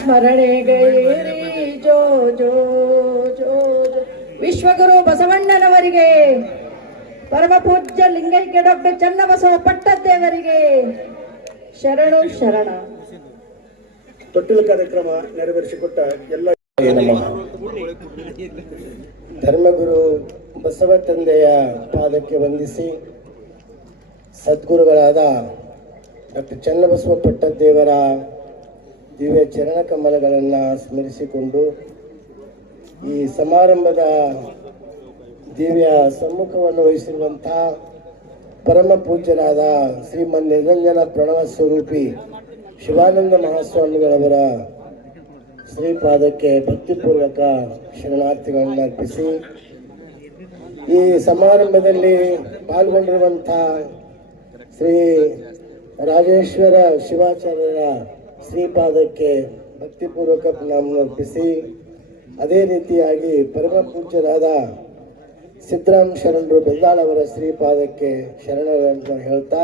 ಸ್ಮರಣೆಗೆ ಜೋ ಜೋ ಜೋ ಜೋ. ವಿಶ್ವಗುರು ಬಸವಣ್ಣನವರಿಗೆ, ಪರಮ ಪೂಜ್ಯ ಲಿಂಗೈಕ್ಯ ಡಾಕ್ಟರ್ ಚನ್ನಬಸವ ಪಟ್ಟದೇವರಿಗೆ ಶರಣು ಶರಣ. ತೊಟ್ಟಿಲ ಕಾರ್ಯಕ್ರಮ ನೆರವೇರಿಸಿಕೊಟ್ಟ ಎಲ್ಲ ಧರ್ಮಗುರು ಬಸವ ತಂದೆಯ ಪಾದಕ್ಕೆ ವಂದಿಸಿ, ಸದ್ಗುರುಗಳಾದ ಡಾಕ್ಟರ್ ಚನ್ನಬಸವ ಪಟ್ಟದೇವರ ದಿವ್ಯ ಚರಣ ಕಮಲಗಳನ್ನು ಸ್ಮರಿಸಿಕೊಂಡು ಈ ಸಮಾರಂಭದ ದಿವ್ಯ ಸಮ್ಮುಖವನ್ನು ವಹಿಸಿರುವಂಥ ಪರಮ ಪೂಜ್ಯರಾದ ಶ್ರೀಮನ್ ನಿರಂಜನ ಪ್ರಣವ ಸ್ವರೂಪಿ ಶಿವಾನಂದ ಮಹಾಸ್ವಾಮಿಗಳವರ ಶ್ರೀಪಾದಕ್ಕೆ ಭಕ್ತಿಪೂರ್ವಕ ಶರಣಾರ್ಥಿಗಳನ್ನು ಅರ್ಪಿಸಿ, ಈ ಸಮಾರಂಭದಲ್ಲಿ ಪಾಲ್ಗೊಂಡಿರುವಂಥ ಶ್ರೀ ರಾಜೇಶ್ವರ ಶಿವಾಚಾರ್ಯರ ಶ್ರೀಪಾದಕ್ಕೆ ಭಕ್ತಿಪೂರ್ವಕ ಪ್ರಣಾಮವನ್ನು ಅರ್ಪಿಸಿ, ಅದೇ ರೀತಿಯಾಗಿ ಪರಮ ಪೂಜ್ಯರಾದ ಸಿದ್ದರಾಮ ಶರಣರು ಬೆಲ್ದಾಳವರ ಶ್ರೀಪಾದಕ್ಕೆ ಶರಣರನ್ನು ಹೇಳ್ತಾ,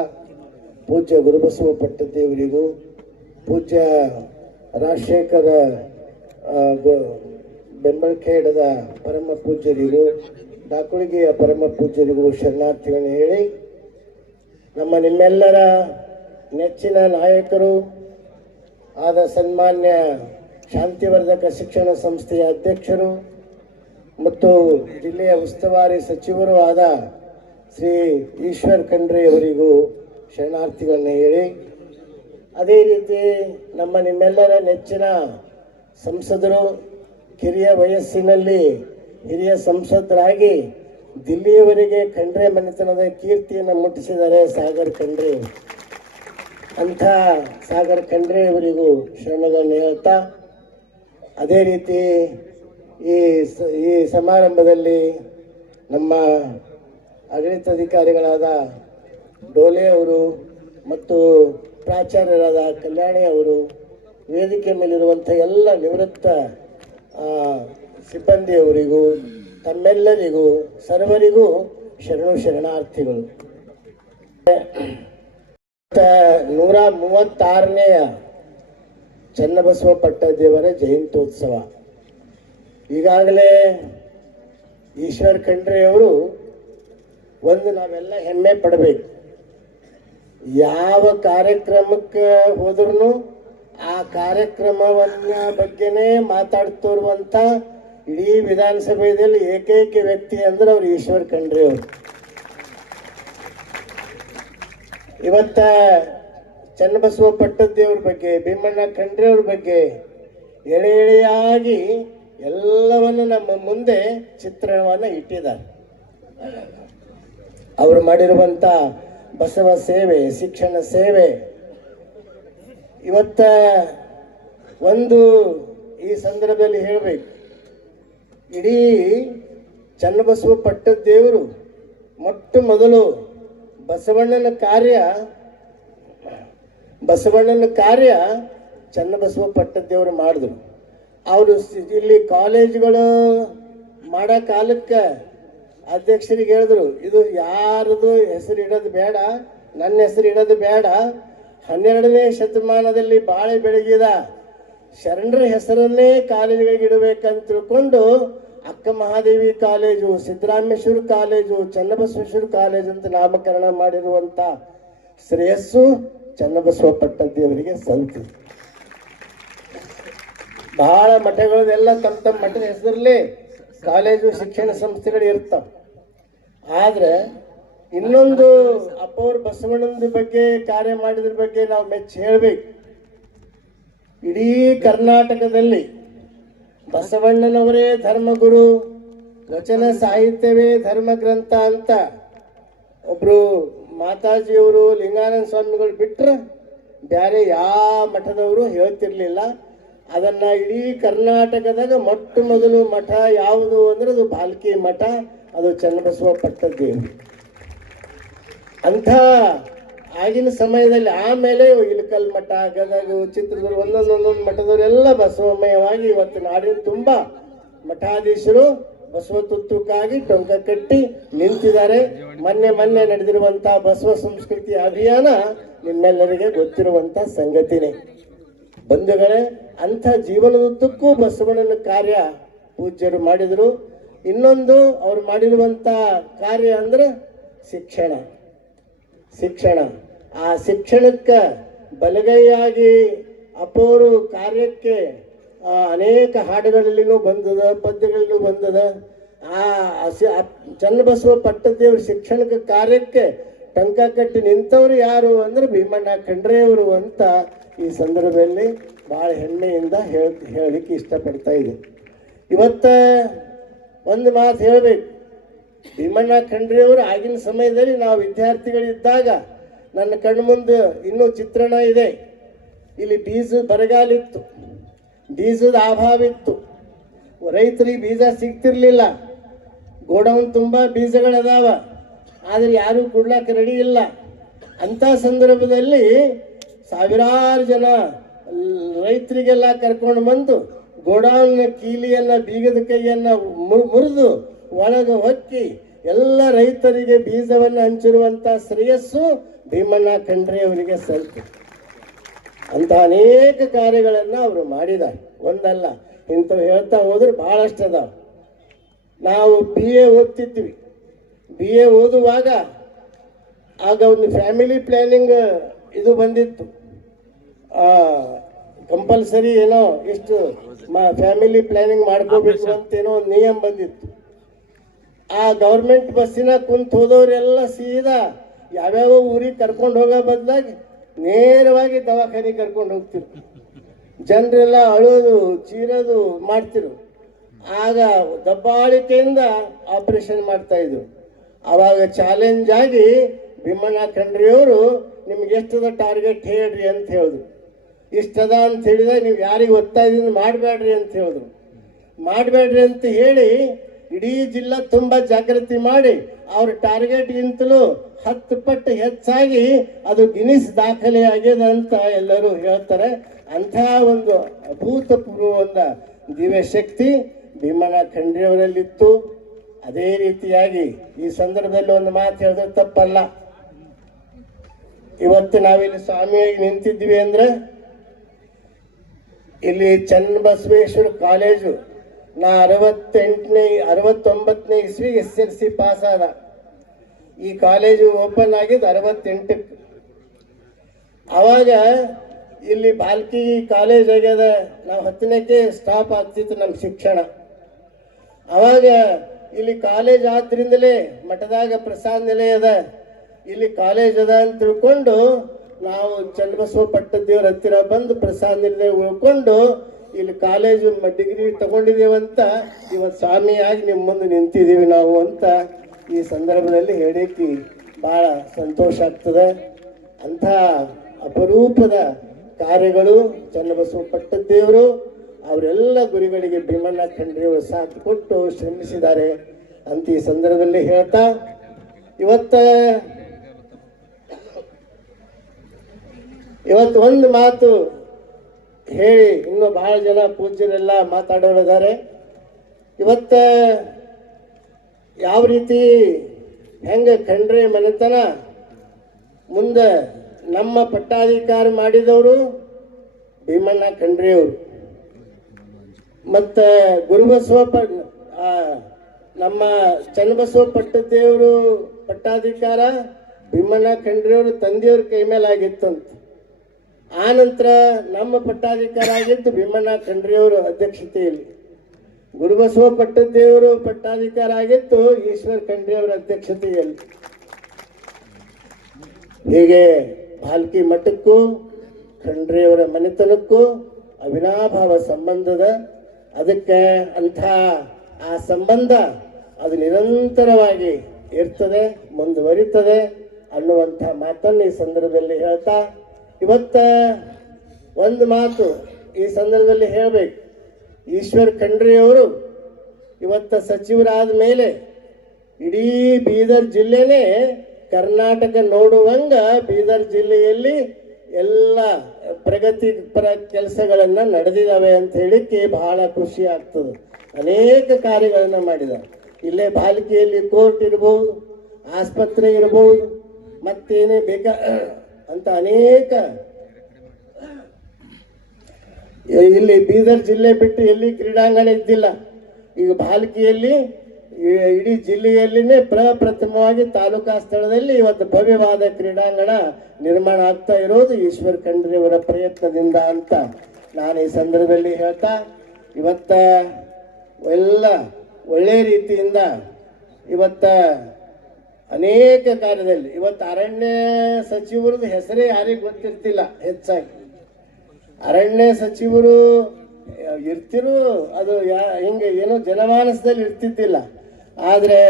ಪೂಜ್ಯ ಗುರುಬಸವ ಪಟ್ಟದೇವರಿಗೂ, ಪೂಜ್ಯ ರಾಜಶೇಖರ ಬೆಂಬಳಖೇಡದ ಪರಮ ಪೂಜ್ಯರಿಗೂ, ದಾಕುಳಿಗೆಯ ಪರಮ ಪೂಜ್ಯರಿಗೂ ಶರಣಾರ್ಥಿಗಳನ್ನು ಹೇಳಿ, ನಮ್ಮ ನಿಮ್ಮೆಲ್ಲರ ನೆಚ್ಚಿನ ನಾಯಕರು ಆದ ಸನ್ಮಾನ್ಯ ಶಾಂತಿವರ್ಧಕ ಶಿಕ್ಷಣ ಸಂಸ್ಥೆಯ ಅಧ್ಯಕ್ಷರು ಮತ್ತು ಜಿಲ್ಲೆಯ ಉಸ್ತುವಾರಿ ಸಚಿವರು ಆದ ಶ್ರೀ ಈಶ್ವರ್ ಖಂಡ್ರೆ ಅವರಿಗೂ ಶರಣಾರ್ಥಿಗಳನ್ನು ಹೇಳಿ, ಅದೇ ರೀತಿ ನಮ್ಮ ನಿಮ್ಮೆಲ್ಲರ ನೆಚ್ಚಿನ ಸಂಸದರು, ಕಿರಿಯ ವಯಸ್ಸಿನಲ್ಲಿ ಹಿರಿಯ ಸಂಸದರಾಗಿ ದಿಲ್ಲಿಯವರೆಗೆ ಖಂಡ್ರೆ ಮನೆತನದ ಕೀರ್ತಿಯನ್ನು ಮುಟ್ಟಿಸಿದ್ದಾರೆ ಸಾಗರ್ ಖಂಡ್ರೆ. ಅಂಥ ಸಾಗರ್ ಖಂಡ್ರೆ ಅವರಿಗೂ ಶರಣಗಳನ್ನು ಹೇಳ್ತಾ, ಅದೇ ರೀತಿ ಈ ಸಮಾರಂಭದಲ್ಲಿ ನಮ್ಮ ಆಡಳಿತಾಧಿಕಾರಿಗಳಾದ ಡೋಲೆ ಅವರು ಮತ್ತು ಪ್ರಾಚಾರ್ಯರಾದ ಕಲ್ಯಾಣಿ ಅವರು, ವೇದಿಕೆ ಮೇಲಿರುವಂಥ ಎಲ್ಲ ನಿವೃತ್ತ ಸಿಬ್ಬಂದಿಯವರಿಗೂ ತಮ್ಮೆಲ್ಲರಿಗೂ ಸರ್ವರಿಗೂ ಶರಣು ಶರಣಾರ್ಥಿಗಳು. 136ನೇಯ ಚನ್ನಬಸವ ಪಟ್ಟದೇವರ ಜಯಂತ್ಯೋತ್ಸವ. ಈಗಾಗಲೇ ಈಶ್ವರ್ ಖಂಡ್ರೆ ಅವರು ಒಂದು ನಾವೆಲ್ಲ ಹೆಮ್ಮೆ ಪಡಬೇಕು, ಯಾವ ಕಾರ್ಯಕ್ರಮಕ್ಕೆ ಹೋದ್ರೂ ಆ ಕಾರ್ಯಕ್ರಮವನ್ನ ಬಗ್ಗೆನೇ ಮಾತಾಡ್ತಿರುವಂಥ ಇಡೀ ವಿಧಾನಸಭೆಯಲ್ಲಿ ಏಕೈಕ ವ್ಯಕ್ತಿ ಅಂದ್ರೆ ಅವ್ರು ಈಶ್ವರ್ ಖಂಡ್ರೆ ಅವರು. ಇವತ್ತ ಚನ್ನಬಸವ ಪಟ್ಟದೇವ್ರ ಬಗ್ಗೆ, ಭೀಮಣ್ಣ ಖಂಡ್ರೆ ಅವ್ರ ಬಗ್ಗೆ ಎಳೆ ಎಳೆಯಾಗಿ ಎಲ್ಲವನ್ನು ನಮ್ಮ ಮುಂದೆ ಚಿತ್ರಣವನ್ನು ಇಟ್ಟಿದ್ದಾರೆ. ಅವರು ಮಾಡಿರುವಂಥ ಬಸವ ಸೇವೆ, ಶಿಕ್ಷಣ ಸೇವೆ. ಇವತ್ತ ಒಂದು ಈ ಸಂದರ್ಭದಲ್ಲಿ ಹೇಳಬೇಕು, ಇಡೀ ಚನ್ನಬಸವ ಪಟ್ಟದೇವರು ಮೊಟ್ಟ ಮೊದಲು ಬಸವಣ್ಣನ ಕಾರ್ಯ ಚನ್ನಬಸವ ಪಟ್ಟದೇವರು ಮಾಡಿದ್ರು. ಅವರು ಇಲ್ಲಿ ಕಾಲೇಜುಗಳು ಮಾಡೋ ಕಾಲಕ್ಕೆ ಅಧ್ಯಕ್ಷರಿಗೆ ಹೇಳಿದ್ರು, ಇದು ಯಾರದು ಹೆಸರು ಇಡೋದು ಬೇಡ, ನನ್ನ ಹೆಸರು ಇಡೋದು ಬೇಡ, 12ನೇ ಶತಮಾನದಲ್ಲಿ ಬಾಳೆ ಬೆಳಗಿದ ಶರಣರ ಹೆಸರನ್ನೇ ಕಾಲೇಜುಗಳಿಗೆ ಇಡಬೇಕಂತ ತಿಳ್ಕೊಂಡು ಅಕ್ಕ Mahadevi college, Siddarameshwara college, Channabasaveshwara college ಅಂತ ನಾಮಕರಣ ಮಾಡಿರುವಂಥ ಶ್ರೇಯಸ್ಸು ಚನ್ನಬಸವ ಪಟ್ಟದೇವರಿಗೆ ಸಲ್ತು. ಬಹಳ ಮಠಗಳದೆಲ್ಲ ತಮ್ಮ ಮಠದ ಹೆಸರಲ್ಲಿ ಕಾಲೇಜು ಶಿಕ್ಷಣ ಸಂಸ್ಥೆಗಳು ಇರ್ತಾವೆ. ಆದ್ರೆ ಇನ್ನೊಂದು ಅಪ್ಪವ್ರ ಬಸವಣ್ಣನ ಬಗ್ಗೆ ಕಾರ್ಯ ಮಾಡಿದ್ರ ಬಗ್ಗೆ ನಾವು ಮೆಚ್ಚಿ ಹೇಳ್ಬೇಕು. ಇಡೀ ಕರ್ನಾಟಕದಲ್ಲಿ ಬಸವಣ್ಣನವರೇ ಧರ್ಮಗುರು, ವಚನ ಸಾಹಿತ್ಯವೇ ಧರ್ಮ ಗ್ರಂಥ ಅಂತ ಒಬ್ರು ಮಾತಾಜಿಯವರು, ಲಿಂಗಾನಂದ ಸ್ವಾಮಿಗಳು ಬಿಟ್ರೆ ಬೇರೆ ಯಾವ ಮಠದವರು ಹೇಳ್ತಿರ್ಲಿಲ್ಲ. ಅದನ್ನ ಇಡೀ ಕರ್ನಾಟಕದಾಗ ಮೊಟ್ಟ ಮೊದಲು ಮಠ ಯಾವುದು ಅಂದ್ರೆ ಅದು ಭಾಲ್ಕಿ ಮಠ, ಅದು ಚನ್ನಬಸವ ಪಟ್ಟದೇವರು. ಅಂಥ ಆಗಿನ ಸಮಯದಲ್ಲಿ ಆಮೇಲೆ ಇಳಕಲ್ ಮಠ, ಗದಗ, ಚಿತ್ರದುರ್ಗ, ಒಂದೊಂದು ಮಠದವರೆಲ್ಲ ಬಸವಮಯವಾಗಿ ಇವತ್ತು ನಾಡಿನ ತುಂಬ ಮಠಾಧೀಶರು ಬಸವ ತುತ್ತಕ್ಕಾಗಿ ಟೊಂಕ ಕಟ್ಟಿ ನಿಂತಿದ್ದಾರೆ. ಮೊನ್ನೆ ನಡೆದಿರುವಂತಹ ಬಸವ ಸಂಸ್ಕೃತಿ ಅಭಿಯಾನ ನಿಮ್ಮೆಲ್ಲರಿಗೆ ಗೊತ್ತಿರುವಂತ ಸಂಗತಿನೇ. ಬಂಧುಗಳೇ, ಅಂಥ ಜೀವನದುದ್ದಕ್ಕೂ ಬಸವಣ್ಣನ ಕಾರ್ಯ ಪೂಜ್ಯರು ಮಾಡಿದರು. ಇನ್ನೊಂದು ಅವ್ರು ಮಾಡಿರುವಂಥ ಕಾರ್ಯ ಅಂದ್ರೆ ಶಿಕ್ಷಣ. ಆ ಶಿಕ್ಷಣಕ್ಕೆ ಬಲಗೈಯಾಗಿ ಅಪೋರು ಕಾರ್ಯಕ್ಕೆ ಅನೇಕ ಹಾಡುಗಳಲ್ಲಿನೂ ಬಂದದ, ಪದ್ಯಗಳಲ್ಲೂ ಬಂದದ. ಚನ್ನಬಸವ ಪಟ್ಟದೇವ್ರ ಶಿಕ್ಷಣಕ್ಕೆ ಕಾರ್ಯಕ್ಕೆ ಟಂಕ ಕಟ್ಟಿ ನಿಂತವರು ಯಾರು ಅಂದ್ರೆ ಭೀಮಣ್ಣ ಖಂಡ್ರೆಯವರು ಅಂತ ಈ ಸಂದರ್ಭದಲ್ಲಿ ಭಾಳ ಹೆಮ್ಮೆಯಿಂದ ಹೇಳಲಿಕ್ಕೆ ಇಷ್ಟಪಡ್ತಾ ಇದೆ. ಇವತ್ತ ಒಂದು ಮಾತು ಹೇಳಬೇಕು. ಭೀಮಣ್ಣ ಖಂಡ್ರೆಯವರು ಆಗಿನ ಸಮಯದಲ್ಲಿ ನಾವು ವಿದ್ಯಾರ್ಥಿಗಳಿದ್ದಾಗ ನನ್ನ ಕಣ್ಮುಂದೆ ಇನ್ನೂ ಚಿತ್ರಣ ಇದೆ. ಇಲ್ಲಿ ಬರಗಾಲಿತ್ತು, ಬೀಜದ ಅಭಾವ ಇತ್ತು, ರೈತರಿಗೆ ಬೀಜ ಸಿಗ್ತಿರ್ಲಿಲ್ಲ. ಗೋಡೌನ್ ತುಂಬ ಬೀಜಗಳದಾವ, ಆದರೆ ಯಾರೂ ಕೊಡ್ಲಾಕ ರೆಡಿ ಇಲ್ಲ. ಅಂಥ ಸಂದರ್ಭದಲ್ಲಿ ಸಾವಿರಾರು ಜನ ರೈತರಿಗೆಲ್ಲ ಕರ್ಕೊಂಡು ಬಂದು ಗೋಡೌನ್ನ ಕೀಲಿಯನ್ನು, ಬೀಗದ ಕೈಯನ್ನು ಮುರಿದು ಒಳಗೆ ಹೊಕ್ಕಿ ಎಲ್ಲ ರೈತರಿಗೆ ಬೀಜವನ್ನು ಹಂಚಿರುವಂಥ ಶ್ರೇಯಸ್ಸು ಭೀಮಣ್ಣ ಖಂಡ್ರೆಯವರಿಗೆ ಸಲ್ತು. ಅಂತ ಅನೇಕ ಕಾರ್ಯಗಳನ್ನು ಅವರು ಮಾಡಿದ್ದಾರೆ, ಒಂದಲ್ಲ. ಇಂಥವು ಹೇಳ್ತಾ ಹೋದ್ರೆ ಭಾಳಷ್ಟು ಅದಾವ. ನಾವು BA ಓದ್ತಿದ್ವಿ. BA ಓದುವಾಗ ಆಗ ಒಂದು ಫ್ಯಾಮಿಲಿ ಪ್ಲ್ಯಾನಿಂಗ್ ಇದು ಬಂದಿತ್ತು. ಕಂಪಲ್ಸರಿ ಏನೋ ಇಷ್ಟು ಫ್ಯಾಮಿಲಿ ಪ್ಲ್ಯಾನಿಂಗ್ ಮಾಡ್ಕೋಬೇಕು ಅಂತೇನೋ ಒಂದು ನಿಯಮ ಬಂದಿತ್ತು. ಆ ಗೌರ್ಮೆಂಟ್ ಬಸ್ಸಿನ ಕುಂತು ಹೋದವರೆಲ್ಲ ಸೀದಾ ಯಾವ್ಯಾವ ಊರಿಗೆ ಕರ್ಕೊಂಡು ಹೋಗೋ ಬದಲಾಗಿ ನೇರವಾಗಿ ದವಾಖಾನೆಗೆ ಕರ್ಕೊಂಡು ಹೋಗ್ತಿರು. ಜನರೆಲ್ಲ ಅಳೋದು, ಚೀರೋದು ಮಾಡ್ತಿರು. ಆಗ ದಬ್ಬಾಳಿಕೆಯಿಂದ ಆಪರೇಷನ್ ಮಾಡ್ತಾ ಇದ್ರು. ಆವಾಗ ಚಾಲೆಂಜ್ ಆಗಿ ಭೀಮಣ್ಣ ಖಂಡ್ರೆಯವರು ನಿಮ್ಗೆ ಎಷ್ಟದ ಟಾರ್ಗೆಟ್ ಹೇಳ್ರಿ ಅಂತ ಹೇಳಿದ್ರು. ಇಷ್ಟದ ಅಂತ ಹೇಳಿದ್ರೆ ನೀವು ಯಾರಿಗೆ ಒತ್ತಾ ಇದ್ದೀನಿ ಮಾಡಬೇಡ್ರಿ ಅಂತ ಹೇಳಿದ್ರು. ಮಾಡಬೇಡ್ರಿ ಅಂತ ಹೇಳಿ ಇಡೀ ಜಿಲ್ಲಾ ತುಂಬ ಜಾಗೃತಿ ಮಾಡಿ ಅವ್ರ ಟಾರ್ಗೆಟ್ಗಿಂತಲೂ 10 ಪಟ್ಟು ಹೆಚ್ಚಾಗಿ ಅದು ಗಿನ್ನಿಸ್ ದಾಖಲೆ ಆಗ್ಯದ ಅಂತ ಎಲ್ಲರೂ ಹೇಳ್ತಾರೆ. ಅಂಥ ಒಂದು ಅಭೂತಪೂರ್ವ ಒಂದು ದಿವ್ಯ ಶಕ್ತಿ ಭೀಮಣ್ಣ ಖಂಡ್ರೆಯವರಲ್ಲಿತ್ತು. ಅದೇ ರೀತಿಯಾಗಿ ಈ ಸಂದರ್ಭದಲ್ಲಿ ಒಂದು ಮಾತು ಹೇಳಿದ್ರೆ ತಪ್ಪಲ್ಲ. ಇವತ್ತು ನಾವಿಲ್ಲಿ ಸ್ವಾಮಿಯಾಗಿ ನಿಂತಿದ್ವಿ ಅಂದ್ರೆ ಇಲ್ಲಿ ಚನ್ನಬಸವೇಶ್ವರ ಕಾಲೇಜು ನಾ 69ನೇ ಇಸ್ವಿಗೆ SSLC ಪಾಸ್ ಆದ. ಈ ಕಾಲೇಜು ಓಪನ್ ಆಗಿದ್ದು 68ಕ್ಕೆ. ಅವಾಗ ಇಲ್ಲಿ ಬಾಲ್ಕಿ ಕಾಲೇಜ್ ಆಗ್ಯದ. ನಾವು 10ನೇಕ್ಕೆ ಸ್ಟಾಪ್ ಆಗ್ತಿತ್ತು ನಮ್ಮ ಶಿಕ್ಷಣ. ಅವಾಗ ಇಲ್ಲಿ ಕಾಲೇಜ್ ಆದ್ರಿಂದಲೇ ಮಠದಾಗ ಪ್ರಸಾದ ನಿಲಯ ಅದ, ಇಲ್ಲಿ ಕಾಲೇಜ್ ಅದ ಅಂತ ತಿಳ್ಕೊಂಡು ನಾವು ಚನ್ನಬಸವ ಪಟ್ಟದೇವ್ರ ಹತ್ತಿರ ಬಂದು ಪ್ರಸಾದ ನಿಲಯ ಉಳ್ಕೊಂಡು ಇಲ್ಲಿ ಕಾಲೇಜು ಡಿಗ್ರಿ ತಗೊಂಡಿದ್ದೇವಂತ ಇವತ್ತು ಸ್ವಾಮಿಯಾಗಿ ನಿಮ್ಮ ಮುಂದೆ ನಿಂತಿದ್ದೀವಿ ನಾವು ಅಂತ ಈ ಸಂದರ್ಭದಲ್ಲಿ ಹೇಳಿಕ್ಕೆ ಭಾಳ ಸಂತೋಷ ಆಗ್ತದೆ. ಅಂಥ ಅಪರೂಪದ ಕಾರ್ಯಗಳು ಚನ್ನಬಸವ ಪಟ್ಟದೇವರು ಅವರೆಲ್ಲ ಗುರಿಗಳಿಗೆ ಭೀಮಣ್ಣ ಖಂಡ್ರೆಯವರು ಸಾಥ್ ಕೊಟ್ಟು ಶ್ರಮಿಸಿದ್ದಾರೆ ಅಂತ ಈ ಸಂದರ್ಭದಲ್ಲಿ ಹೇಳ್ತಾ ಇವತ್ತು ಒಂದು ಮಾತು ಹೇಳಿ ಇನ್ನೂ ಬಹಳ ಜನ ಪೂಜ್ಯರೆಲ್ಲ ಮಾತಾಡೋರಿದ್ದಾರೆ. ಇವತ್ತು ಯಾವ ರೀತಿ ಹೆಂಗೆ ಖಂಡ್ರೆ ಮನೆತನ ಮುಂದೆ ನಮ್ಮ ಪಟ್ಟಾಧಿಕಾರ ಮಾಡಿದವರು ಭೀಮಣ್ಣ ಖಂಡ್ರೆಯವರು, ಮತ್ತು ನಮ್ಮ ಚನ್ನಬಸವ ಪಟ್ಟದೇವರು ಪಟ್ಟಾಧಿಕಾರ ಭೀಮಣ್ಣ ಖಂಡ್ರೆಯವರು ತಂದೆಯವ್ರ ಕೈ ಮೇಲೆ ಆಗಿತ್ತಂತ. ಆ ನಂತರ ನಮ್ಮ ಪಟ್ಟಾಧಿಕಾರ ಆಗಿತ್ತು ಭೀಮಣ್ಣ ಖಂಡ್ರೆಯವರು ಅಧ್ಯಕ್ಷತೆಯಲ್ಲಿ. ಗುರುಬಸವ ಪಟ್ಟದೇವರು ಪಟ್ಟಾಧಿಕಾರ ಆಗಿತ್ತು ಈಶ್ವರ ಖಂಡ್ರೆಯವರ ಅಧ್ಯಕ್ಷತೆಯಲ್ಲಿ. ಹೀಗೆ ಭಾಲ್ಕಿ ಮಠಕ್ಕೂ ಖಂಡ್ರೆಯವರ ಮನೆತನಕ್ಕೂ ಅವಿನಾಭಾವ ಸಂಬಂಧದ. ಅದಕ್ಕೆ ಅಂಥ ಆ ಸಂಬಂಧ ಅದು ನಿರಂತರವಾಗಿ ಇರ್ತದೆ, ಮುಂದುವರಿತದೆ ಅನ್ನುವಂಥ ಮಾತನ್ನು ಈ ಸಂದರ್ಭದಲ್ಲಿ ಹೇಳ್ತಾ ಇವತ್ತ ಒಂದು ಮಾತು ಈ ಸಂದರ್ಭದಲ್ಲಿ ಹೇಳಬೇಕು. ಈಶ್ವರ್ ಖಂಡ್ರೆಯವರು ಇವತ್ತ ಸಚಿವರಾದ ಮೇಲೆ ಇಡೀ ಬೀದರ್ ಜಿಲ್ಲೆನೇ ಕರ್ನಾಟಕ ನೋಡುವಂಗ ಬೀದರ್ ಜಿಲ್ಲೆಯಲ್ಲಿ ಎಲ್ಲ ಪ್ರಗತಿಪರ ಕೆಲಸಗಳನ್ನು ನಡೆದಿದ್ದಾವೆ ಅಂತ ಹೇಳಿಕ್ಕೆ ಬಹಳ ಖುಷಿ ಆಗ್ತದೆ. ಅನೇಕ ಕಾರ್ಯಗಳನ್ನು ಮಾಡಿದ್ದಾರೆ. ಇಲ್ಲೇ ಬಾಲಿಕೆಯಲ್ಲಿ ಕೋರ್ಟ್ ಇರ್ಬೋದು, ಆಸ್ಪತ್ರೆ ಇರ್ಬೋದು, ಮತ್ತೇನೇ ಅಂತ ಅನೇಕ ಇಲ್ಲಿ ಬೀದರ್ ಜಿಲ್ಲೆ ಬಿಟ್ಟು ಎಲ್ಲಿ ಕ್ರೀಡಾಂಗಣ ಇದ್ದಿಲ್ಲ. ಈಗ ಭಾಲ್ಕಿಯಲ್ಲಿ ಇಡೀ ಜಿಲ್ಲೆಯಲ್ಲಿನೇ ಪ್ರಪ್ರಥಮವಾಗಿ ತಾಲೂಕಾ ಸ್ಥಳದಲ್ಲಿ ಇವತ್ತು ಭವ್ಯವಾದ ಕ್ರೀಡಾಂಗಣ ನಿರ್ಮಾಣ ಆಗ್ತಾ ಇರೋದು ಈಶ್ವರ್ ಖಂಡ್ರೆ ಅವರ ಪ್ರಯತ್ನದಿಂದ ಅಂತ ನಾನು ಈ ಸಂದರ್ಭದಲ್ಲಿ ಹೇಳ್ತಾ, ಇವತ್ತ ಎಲ್ಲ ಒಳ್ಳೆ ರೀತಿಯಿಂದ ಇವತ್ತ ಅನೇಕ ಕಾರ್ಯದಲ್ಲಿ ಇವತ್ತು ಅರಣ್ಯ ಸಚಿವರದ್ದು ಹೆಸರೇ ಯಾರಿಗೆ ಗೊತ್ತಿರ್ತಿಲ್ಲ. ಹೆಚ್ಚಾಗಿ ಅರಣ್ಯ ಸಚಿವರು ಇರ್ತಿರು ಅದು ಹಿಂಗೆ ಏನೋ ಜನಮಾನಸದಲ್ಲಿ ಇರ್ತಿದ್ದಿಲ್ಲ. ಆದರೆ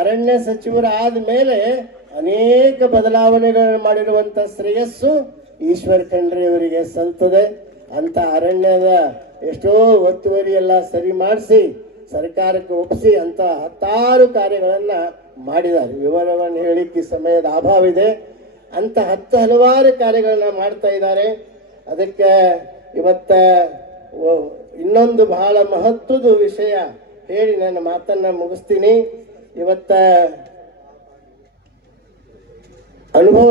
ಅರಣ್ಯ ಸಚಿವರು ಆದಮೇಲೆ ಅನೇಕ ಬದಲಾವಣೆಗಳನ್ನು ಮಾಡಿರುವಂಥ ಶ್ರೇಯಸ್ಸು ಈಶ್ವರ್ ಖಂಡ್ರೆ ಅವರಿಗೆ ಸಲ್ತದೆ. ಅಂತ ಅರಣ್ಯದ ಎಷ್ಟೋ ಒತ್ತುವರಿ ಎಲ್ಲ ಸರಿ ಮಾಡಿಸಿ ಸರ್ಕಾರಕ್ಕೆ ಒಪ್ಪಿಸಿ ಅಂತ 10 ಕಾರ್ಯಗಳನ್ನು ಮಾಡಿದ್ದಾರೆ. ವಿವರವನ್ನು ಹೇಳಿಕ್ಕೆ ಸಮಯದ ಅಭಾವ ಇದೆ. ಅಂತ ಹಲವಾರು ಕಾರ್ಯಗಳನ್ನ ಮಾಡ್ತಾ ಇದ್ದಾರೆ. ಅದಕ್ಕೆ ಇವತ್ತ ಇನ್ನೊಂದು ಬಹಳ ಮಹತ್ವದ ವಿಷಯ ಹೇಳಿ ನನ್ನ ಮಾತನ್ನ ಮುಗಿಸ್ತೀನಿ. ಇವತ್ತ ಅನುಭವ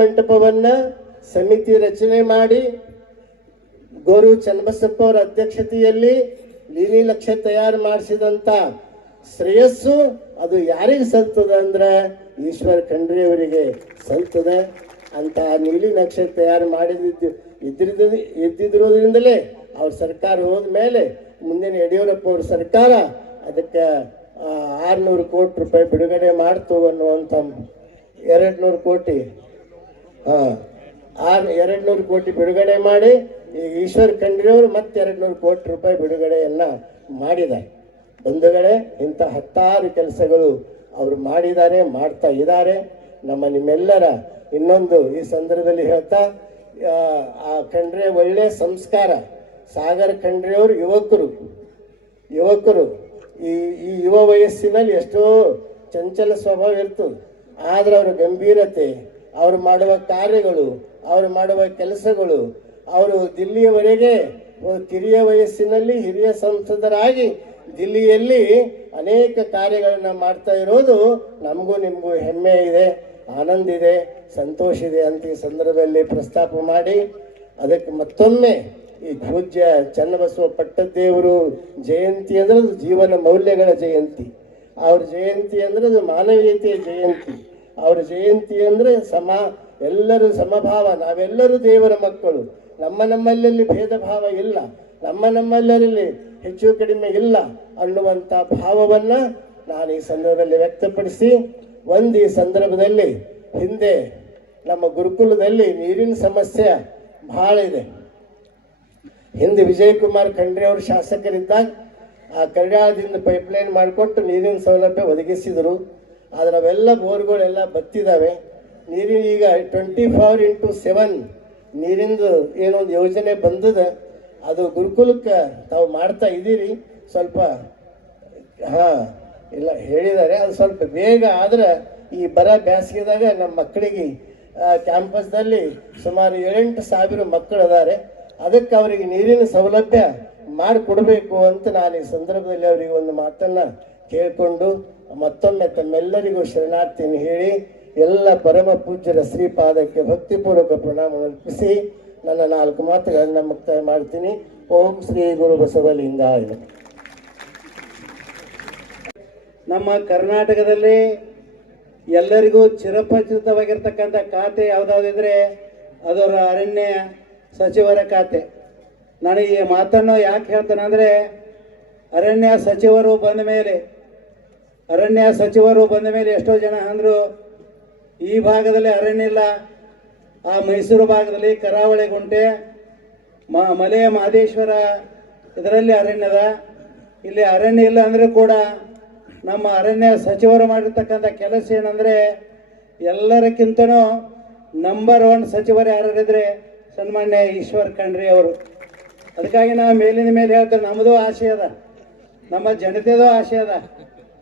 ಮಂಟಪವನ್ನ ಸಮಿತಿ ರಚನೆ ಮಾಡಿ ಗೋರು ಚನ್ನಬಸಪ್ಪ ಅವರ ಅಧ್ಯಕ್ಷತೆಯಲ್ಲಿ ನೀಲಿ ನಕ್ಷೆ ತಯಾರು ಮಾಡಿಸಿದಂತ ಶ್ರೇಯಸ್ಸು ಅದು ಯಾರಿಗೆ ಸಲ್ತದ ಅಂದ್ರೆ ಈಶ್ವರ್ ಖಂಡ್ರೆ ಅವರಿಗೆ ಸಲ್ತದೆ. ಅಂತ ನೀಲಿ ನಕ್ಷೆ ತಯಾರು ಇದ್ದಿದ್ರೋದ್ರಿಂದಲೇ ಅವ್ರ ಸರ್ಕಾರ ಹೋದ ಮೇಲೆ ಮುಂದಿನ ಯಡಿಯೂರಪ್ಪ ಅವ್ರ ಸರ್ಕಾರ ಅದಕ್ಕೆ 600 ಕೋಟಿ ರೂಪಾಯಿ ಬಿಡುಗಡೆ ಮಾಡ್ತು ಅನ್ನುವಂಥ 200 ಕೋಟಿ 200 ಕೋಟಿ ಬಿಡುಗಡೆ ಮಾಡಿ ಈಗ ಈಶ್ವರ್ ಖಂಡ್ರೆ ಅವರು ಮತ್ತೆ 200 ಕೋಟಿ ರೂಪಾಯಿ ಬಿಡುಗಡೆಯನ್ನ ಮಾಡಿದ್ದಾರೆ. ಬಂಧುಗಳೇ, ಇಂಥ 10 ಕೆಲಸಗಳು ಅವರು ಮಾಡಿದ್ದಾರೆ, ಮಾಡ್ತಾ ಇದ್ದಾರೆ. ನಿಮ್ಮೆಲ್ಲರ ಇನ್ನೊಂದು ಈ ಸಂದರ್ಭದಲ್ಲಿ ಹೇಳ್ತಾ, ಆ ಖಂಡ್ರೆ ಒಳ್ಳೆ ಸಂಸ್ಕಾರ. ಸಾಗರ್ ಖಂಡ್ರೆ ಅವರು ಯುವಕರು ಈ ಯುವ ವಯಸ್ಸಿನಲ್ಲಿ ಎಷ್ಟೋ ಚಂಚಲ ಸ್ವಭಾವ ಇರ್ತದೆ. ಆದ್ರೆ ಅವರ ಗಂಭೀರತೆ, ಅವರು ಮಾಡುವ ಕಾರ್ಯಗಳು, ಅವರು ಮಾಡುವ ಕೆಲಸಗಳು, ಅವರು ದಿಲ್ಲಿಯವರೆಗೆ ಕಿರಿಯ ವಯಸ್ಸಿನಲ್ಲಿ ಹಿರಿಯ ಸಂಸದರಾಗಿ ದಿಲ್ಲಿಯಲ್ಲಿ ಅನೇಕ ಕಾರ್ಯಗಳನ್ನ ಮಾಡ್ತಾ ಇರೋದು ನಮಗೂ ನಿಮಗೂ ಹೆಮ್ಮೆ ಇದೆ, ಆನಂದ ಇದೆ, ಸಂತೋಷ ಇದೆ ಅಂತ ಈ ಸಂದರ್ಭದಲ್ಲಿ ಪ್ರಸ್ತಾಪ ಮಾಡಿ, ಅದಕ್ಕೆ ಮತ್ತೊಮ್ಮೆ ಈ ಪೂಜ್ಯ ಚನ್ನಬಸವ ಪಟ್ಟದೇವರು ಜಯಂತಿ ಅಂದ್ರೆ ಅದು ಜೀವನ ಮೌಲ್ಯಗಳ ಜಯಂತಿ. ಅವ್ರ ಜಯಂತಿ ಅಂದ್ರೆ ಅದು ಮಾನವೀಯತೆಯ ಜಯಂತಿ. ಅವ್ರ ಜಯಂತಿ ಅಂದ್ರೆ ಎಲ್ಲರೂ ಸಮಭಾವ, ನಾವೆಲ್ಲರೂ ದೇವರ ಮಕ್ಕಳು, ನಮ್ಮಲ್ಲಿ ಭೇದ ಭಾವ ಇಲ್ಲ, ನಮ್ಮಲ್ಲರಲ್ಲಿ ಹೆಚ್ಚು ಕಡಿಮೆ ಇಲ್ಲ ಅನ್ನುವಂಥ ಭಾವವನ್ನ ನಾನು ಈ ಸಂದರ್ಭದಲ್ಲಿ ವ್ಯಕ್ತಪಡಿಸಿ, ಈ ಸಂದರ್ಭದಲ್ಲಿ ಹಿಂದೆ ನಮ್ಮ ಗುರುಕುಲದಲ್ಲಿ ನೀರಿನ ಸಮಸ್ಯೆ ಬಹಳ ಇದೆ. ಹಿಂದೆ ವಿಜಯಕುಮಾರ್ ಖಂಡ್ರೆ ಅವರು ಶಾಸಕರಿದ್ದಾಗ ಆ ಕರ್ನಾಟಕದಿಂದ ಪೈಪ್ಲೈನ್ ಮಾಡಿಕೊಟ್ಟು ನೀರಿನ ಸೌಲಭ್ಯ ಒದಗಿಸಿದರು. ಆದರೆ ಅವೆಲ್ಲ ಬೋರ್ಗಳೆಲ್ಲ ಬತ್ತಿದ್ದಾವೆ. ನೀರಿನ ಈಗ 24x7 ನೀರಿಂದು ಏನೊಂದು ಯೋಜನೆ ಬಂದದ, ಅದು ಗುರುಕುಲಕ್ಕೆ ತಾವು ಮಾಡ್ತಾ ಇದ್ದೀರಿ. ಸ್ವಲ್ಪ ಇಲ್ಲ ಹೇಳಿದ್ದಾರೆ, ಅದು ಸ್ವಲ್ಪ ಬೇಗ ಆದ್ರೆ ಈ ಬೇಸಿಗೆದಾಗ ನಮ್ಮ ಮಕ್ಕಳಿಗೆ ಕ್ಯಾಂಪಸ್ದಲ್ಲಿ ಸುಮಾರು 7-8 ಸಾವಿರ ಮಕ್ಕಳು ಅದಾರೆ. ಅದಕ್ಕೆ ಅವರಿಗೆ ನೀರಿನ ಸೌಲಭ್ಯ ಮಾಡಿಕೊಡ್ಬೇಕು ಅಂತ ನಾನು ಈ ಸಂದರ್ಭದಲ್ಲಿ ಅವರಿಗೆ ಒಂದು ಮಾತನ್ನ ಕೇಳಿಕೊಂಡು ಮತ್ತೊಮ್ಮೆ ತಮ್ಮೆಲ್ಲರಿಗೂ ಶರಣಾರ್ಥಿಯನ್ನು ಹೇಳಿ ಎಲ್ಲ ಪರಮ ಪೂಜ್ಯರ ಶ್ರೀಪಾದಕ್ಕೆ ಭಕ್ತಿಪೂರ್ವಕ ಪ್ರಣಾಮ ಅರ್ಪಿಸಿ ನನ್ನ 4 ಮಾತುಗಳನ್ನು ಮುಕ್ತಾಯ ಮಾಡ್ತೀನಿ. ಓಂ ಶ್ರೀ ಗುರು ಬಸವಲಿಂಗಾಯ. ನಮ್ಮ ಕರ್ನಾಟಕದಲ್ಲಿ ಎಲ್ಲರಿಗೂ ಚಿರಪರಿಚಿತವಾಗಿರ್ತಕ್ಕಂಥ ಖಾತೆ ಯಾವುದಾದಿದ್ರೆ ಅದರ ಅರಣ್ಯ ಸಚಿವರ ಖಾತೆ. ನಾನು ಈ ಮಾತನ್ನು ಯಾಕೆ ಹೇಳ್ತೇನೆ ಅಂದರೆ, ಅರಣ್ಯ ಸಚಿವರು ಬಂದ ಮೇಲೆ ಎಷ್ಟೋ ಜನ ಅಂದರು ಈ ಭಾಗದಲ್ಲಿ ಅರಣ್ಯ ಇಲ್ಲ, ಆ ಮೈಸೂರು ಭಾಗದಲ್ಲಿ ಕರಾವಳಿ ಗುಂಟೆ ಮಲೆಯ ಮಹದೇಶ್ವರ ಇದರಲ್ಲಿ ಅರಣ್ಯದ, ಇಲ್ಲಿ ಅರಣ್ಯ ಇಲ್ಲ ಅಂದರೆ ಕೂಡ ನಮ್ಮ ಅರಣ್ಯ ಸಚಿವರು ಮಾಡಿರ್ತಕ್ಕಂಥ ಕೆಲಸ ಏನಂದರೆ ಎಲ್ಲರಕ್ಕಿಂತನೂ ನಂಬರ್ 1 ಸಚಿವರು ಯಾರಿದ್ರೆ ಸನ್ಮಾನ್ಯ ಈಶ್ವರ್ ಖಂಡ್ರೆ ಅವರು. ಅದಕ್ಕಾಗಿ ನಾವು ಮೇಲಿನ ಮೇಲೆ ಹೇಳ್ತೇವೆ, ನಮ್ಮದು ಆಸೆ ಅದ, ನಮ್ಮ ಜನತೆಯದು ಆಸೆ ಅದ.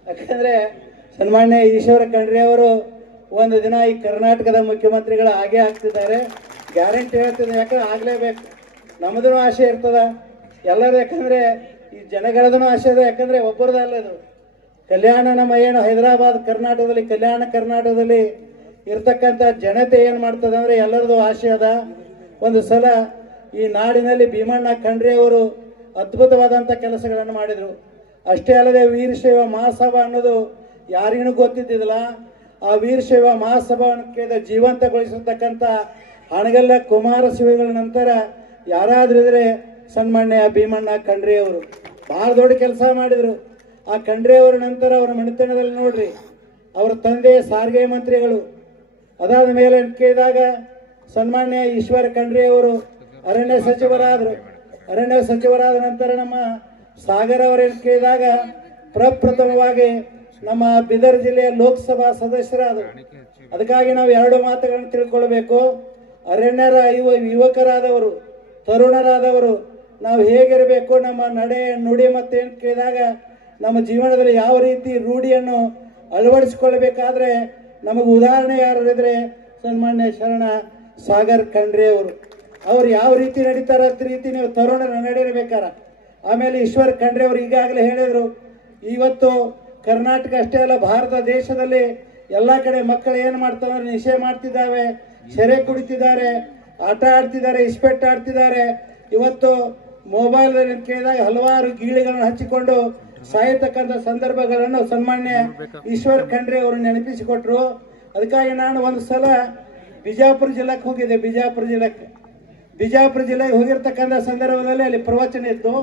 ಯಾಕಂದರೆ ಸನ್ಮಾನ್ಯ ಈಶ್ವರ್ ಖಂಡ್ರೆ ಅವರು ಒಂದು ದಿನ ಈ ಕರ್ನಾಟಕದ ಮುಖ್ಯಮಂತ್ರಿಗಳು ಆಗೇ ಆಗ್ತಿದ್ದಾರೆ, ಗ್ಯಾರಂಟಿ ಹೇಳ್ತಿದ್ದೆ. ಯಾಕಂದ್ರೆ ಆಗಲೇಬೇಕು, ನಮ್ಮದೂ ಆಸೆ ಇರ್ತದ ಎಲ್ಲರೂ. ಯಾಕಂದರೆ ಈ ಜನಗಳದೂ ಆಸೆ ಅದ, ಯಾಕಂದರೆ ಒಬ್ಬರದಲ್ಲದು ಕಲ್ಯಾಣ. ನಮ್ಮ ಏನು ಹೈದರಾಬಾದ್ ಕರ್ನಾಟಕದಲ್ಲಿ ಕಲ್ಯಾಣ ಕರ್ನಾಟಕದಲ್ಲಿ ಇರ್ತಕ್ಕಂಥ ಜನತೆ ಏನು ಮಾಡ್ತದೆ ಅಂದರೆ ಎಲ್ಲರದು ಆಸೆ ಅದ. ಒಂದು ಸಲ ಈ ನಾಡಿನಲ್ಲಿ ಭೀಮಣ್ಣ ಖಂಡ್ರೆ ಅವರು ಅದ್ಭುತವಾದಂಥ ಕೆಲಸಗಳನ್ನು ಮಾಡಿದರು. ಅಷ್ಟೇ ಅಲ್ಲದೆ ವೀರಶೈವ ಮಹಾಸಭಾ ಅನ್ನೋದು ಯಾರಿಗೂ ಗೊತ್ತಿದ್ದಿಲ್ಲ. ಆ ವೀರಶೈವ ಮಹಾಸಭಾವನ್ನು ಜೀವಂತಗೊಳಿಸಿರ್ತಕ್ಕಂಥ ಹಣಗಲ್ಲ ಕುಮಾರಸ್ವಾಮಿಗಳ ನಂತರ ಯಾರಾದರೂ ಇದ್ರೆ ಸನ್ಮಾನ್ಯ ಭೀಮಣ್ಣ ಖಂಡ್ರೆ ಅವರು ಭಾಳ ದೊಡ್ಡ ಕೆಲಸ ಮಾಡಿದರು. ಆ ಖಂಡ್ರೆ ಅವರ ನಂತರ ಅವರ ಮನೆತನದಲ್ಲಿ ನೋಡ್ರಿ, ಅವರ ತಂದೆ ಸಾರಿಗೆ ಮಂತ್ರಿಗಳು. ಅದಾದ ಮೇಲೆ ಕೇಳಿದಾಗ ಸನ್ಮಾನ್ಯ ಈಶ್ವರ ಖಂಡ್ರೆ ಅವರು ಅರಣ್ಯ ಸಚಿವರಾದರು. ಅರಣ್ಯ ಸಚಿವರಾದ ನಂತರ ನಮ್ಮ ಸಾಗರ್ ಅವರೇನು ಕೇಳಿದಾಗ ಪ್ರಪ್ರಥಮವಾಗಿ ನಮ್ಮ ಬೀದರ್ ಜಿಲ್ಲೆಯ ಲೋಕಸಭಾ ಸದಸ್ಯರಾದರು. ಅದಕ್ಕಾಗಿ ನಾವು ಎರಡು ಮಾತುಗಳನ್ನು ತಿಳ್ಕೊಳ್ಬೇಕು. ಅರಣ್ಯರ ಯುವಕರಾದವರು, ತರುಣರಾದವರು ನಾವು ಹೇಗಿರಬೇಕು, ನಮ್ಮ ನಡೆ ನುಡಿ ಮತ್ತು ಏನು ಕೇಳಿದಾಗ ನಮ್ಮ ಜೀವನದಲ್ಲಿ ಯಾವ ರೀತಿ ರೂಢಿಯನ್ನು ಅಳವಡಿಸಿಕೊಳ್ಬೇಕಾದ್ರೆ ನಮಗೆ ಉದಾಹರಣೆ ಯಾರಿದ್ರೆ ಸನ್ಮಾನ್ಯ ಶರಣ ಸಾಗರ್ ಖಂಡ್ರೆ ಅವರು. ಅವ್ರು ಯಾವ ರೀತಿ ನಡೀತಾರ ಅದ ರೀತಿ ನೀವು ತರುಣರ ನಡೀರ್ಬೇಕಾರ. ಆಮೇಲೆ ಈಶ್ವರ್ ಖಂಡ್ರೆ ಅವರು ಈಗಾಗಲೇ ಹೇಳಿದರು, ಇವತ್ತು ಕರ್ನಾಟಕ ಅಷ್ಟೇ ಅಲ್ಲ ಭಾರತ ದೇಶದಲ್ಲಿ ಎಲ್ಲ ಕಡೆ ಮಕ್ಕಳು ಏನು ಮಾಡ್ತಾವೆ, ನಿಶೆ ಮಾಡ್ತಿದ್ದಾವೆ, ಸೆರೆ ಕುಡಿತಿದ್ದಾರೆ, ಆಟ ಆಡ್ತಿದ್ದಾರೆ, ಇಸ್ಪೆಟ್ ಆಡ್ತಿದ್ದಾರೆ. ಇವತ್ತು ಮೊಬೈಲ್ ಕೇಳಿದಾಗ ಹಲವಾರು ಗೀಳಿಗಳನ್ನು ಹಚ್ಚಿಕೊಂಡು ಸಾಯತಕ್ಕಂಥ ಸಂದರ್ಭಗಳನ್ನು ಸನ್ಮಾನ್ಯ ಈಶ್ವರ್ ಖಂಡ್ರೆ ಅವರು ನೆನಪಿಸಿಕೊಟ್ರು. ಅದಕ್ಕಾಗಿ ನಾನು ಒಂದು ಸಲ ಬಿಜಾಪುರ ಜಿಲ್ಲೆಗೆ ಹೋಗಿದ್ದೆ. ಬಿಜಾಪುರ ಜಿಲ್ಲೆಗೆ ಹೋಗಿರ್ತಕ್ಕಂಥ ಸಂದರ್ಭದಲ್ಲಿ ಅಲ್ಲಿ ಪ್ರವಚನ ಇತ್ತು.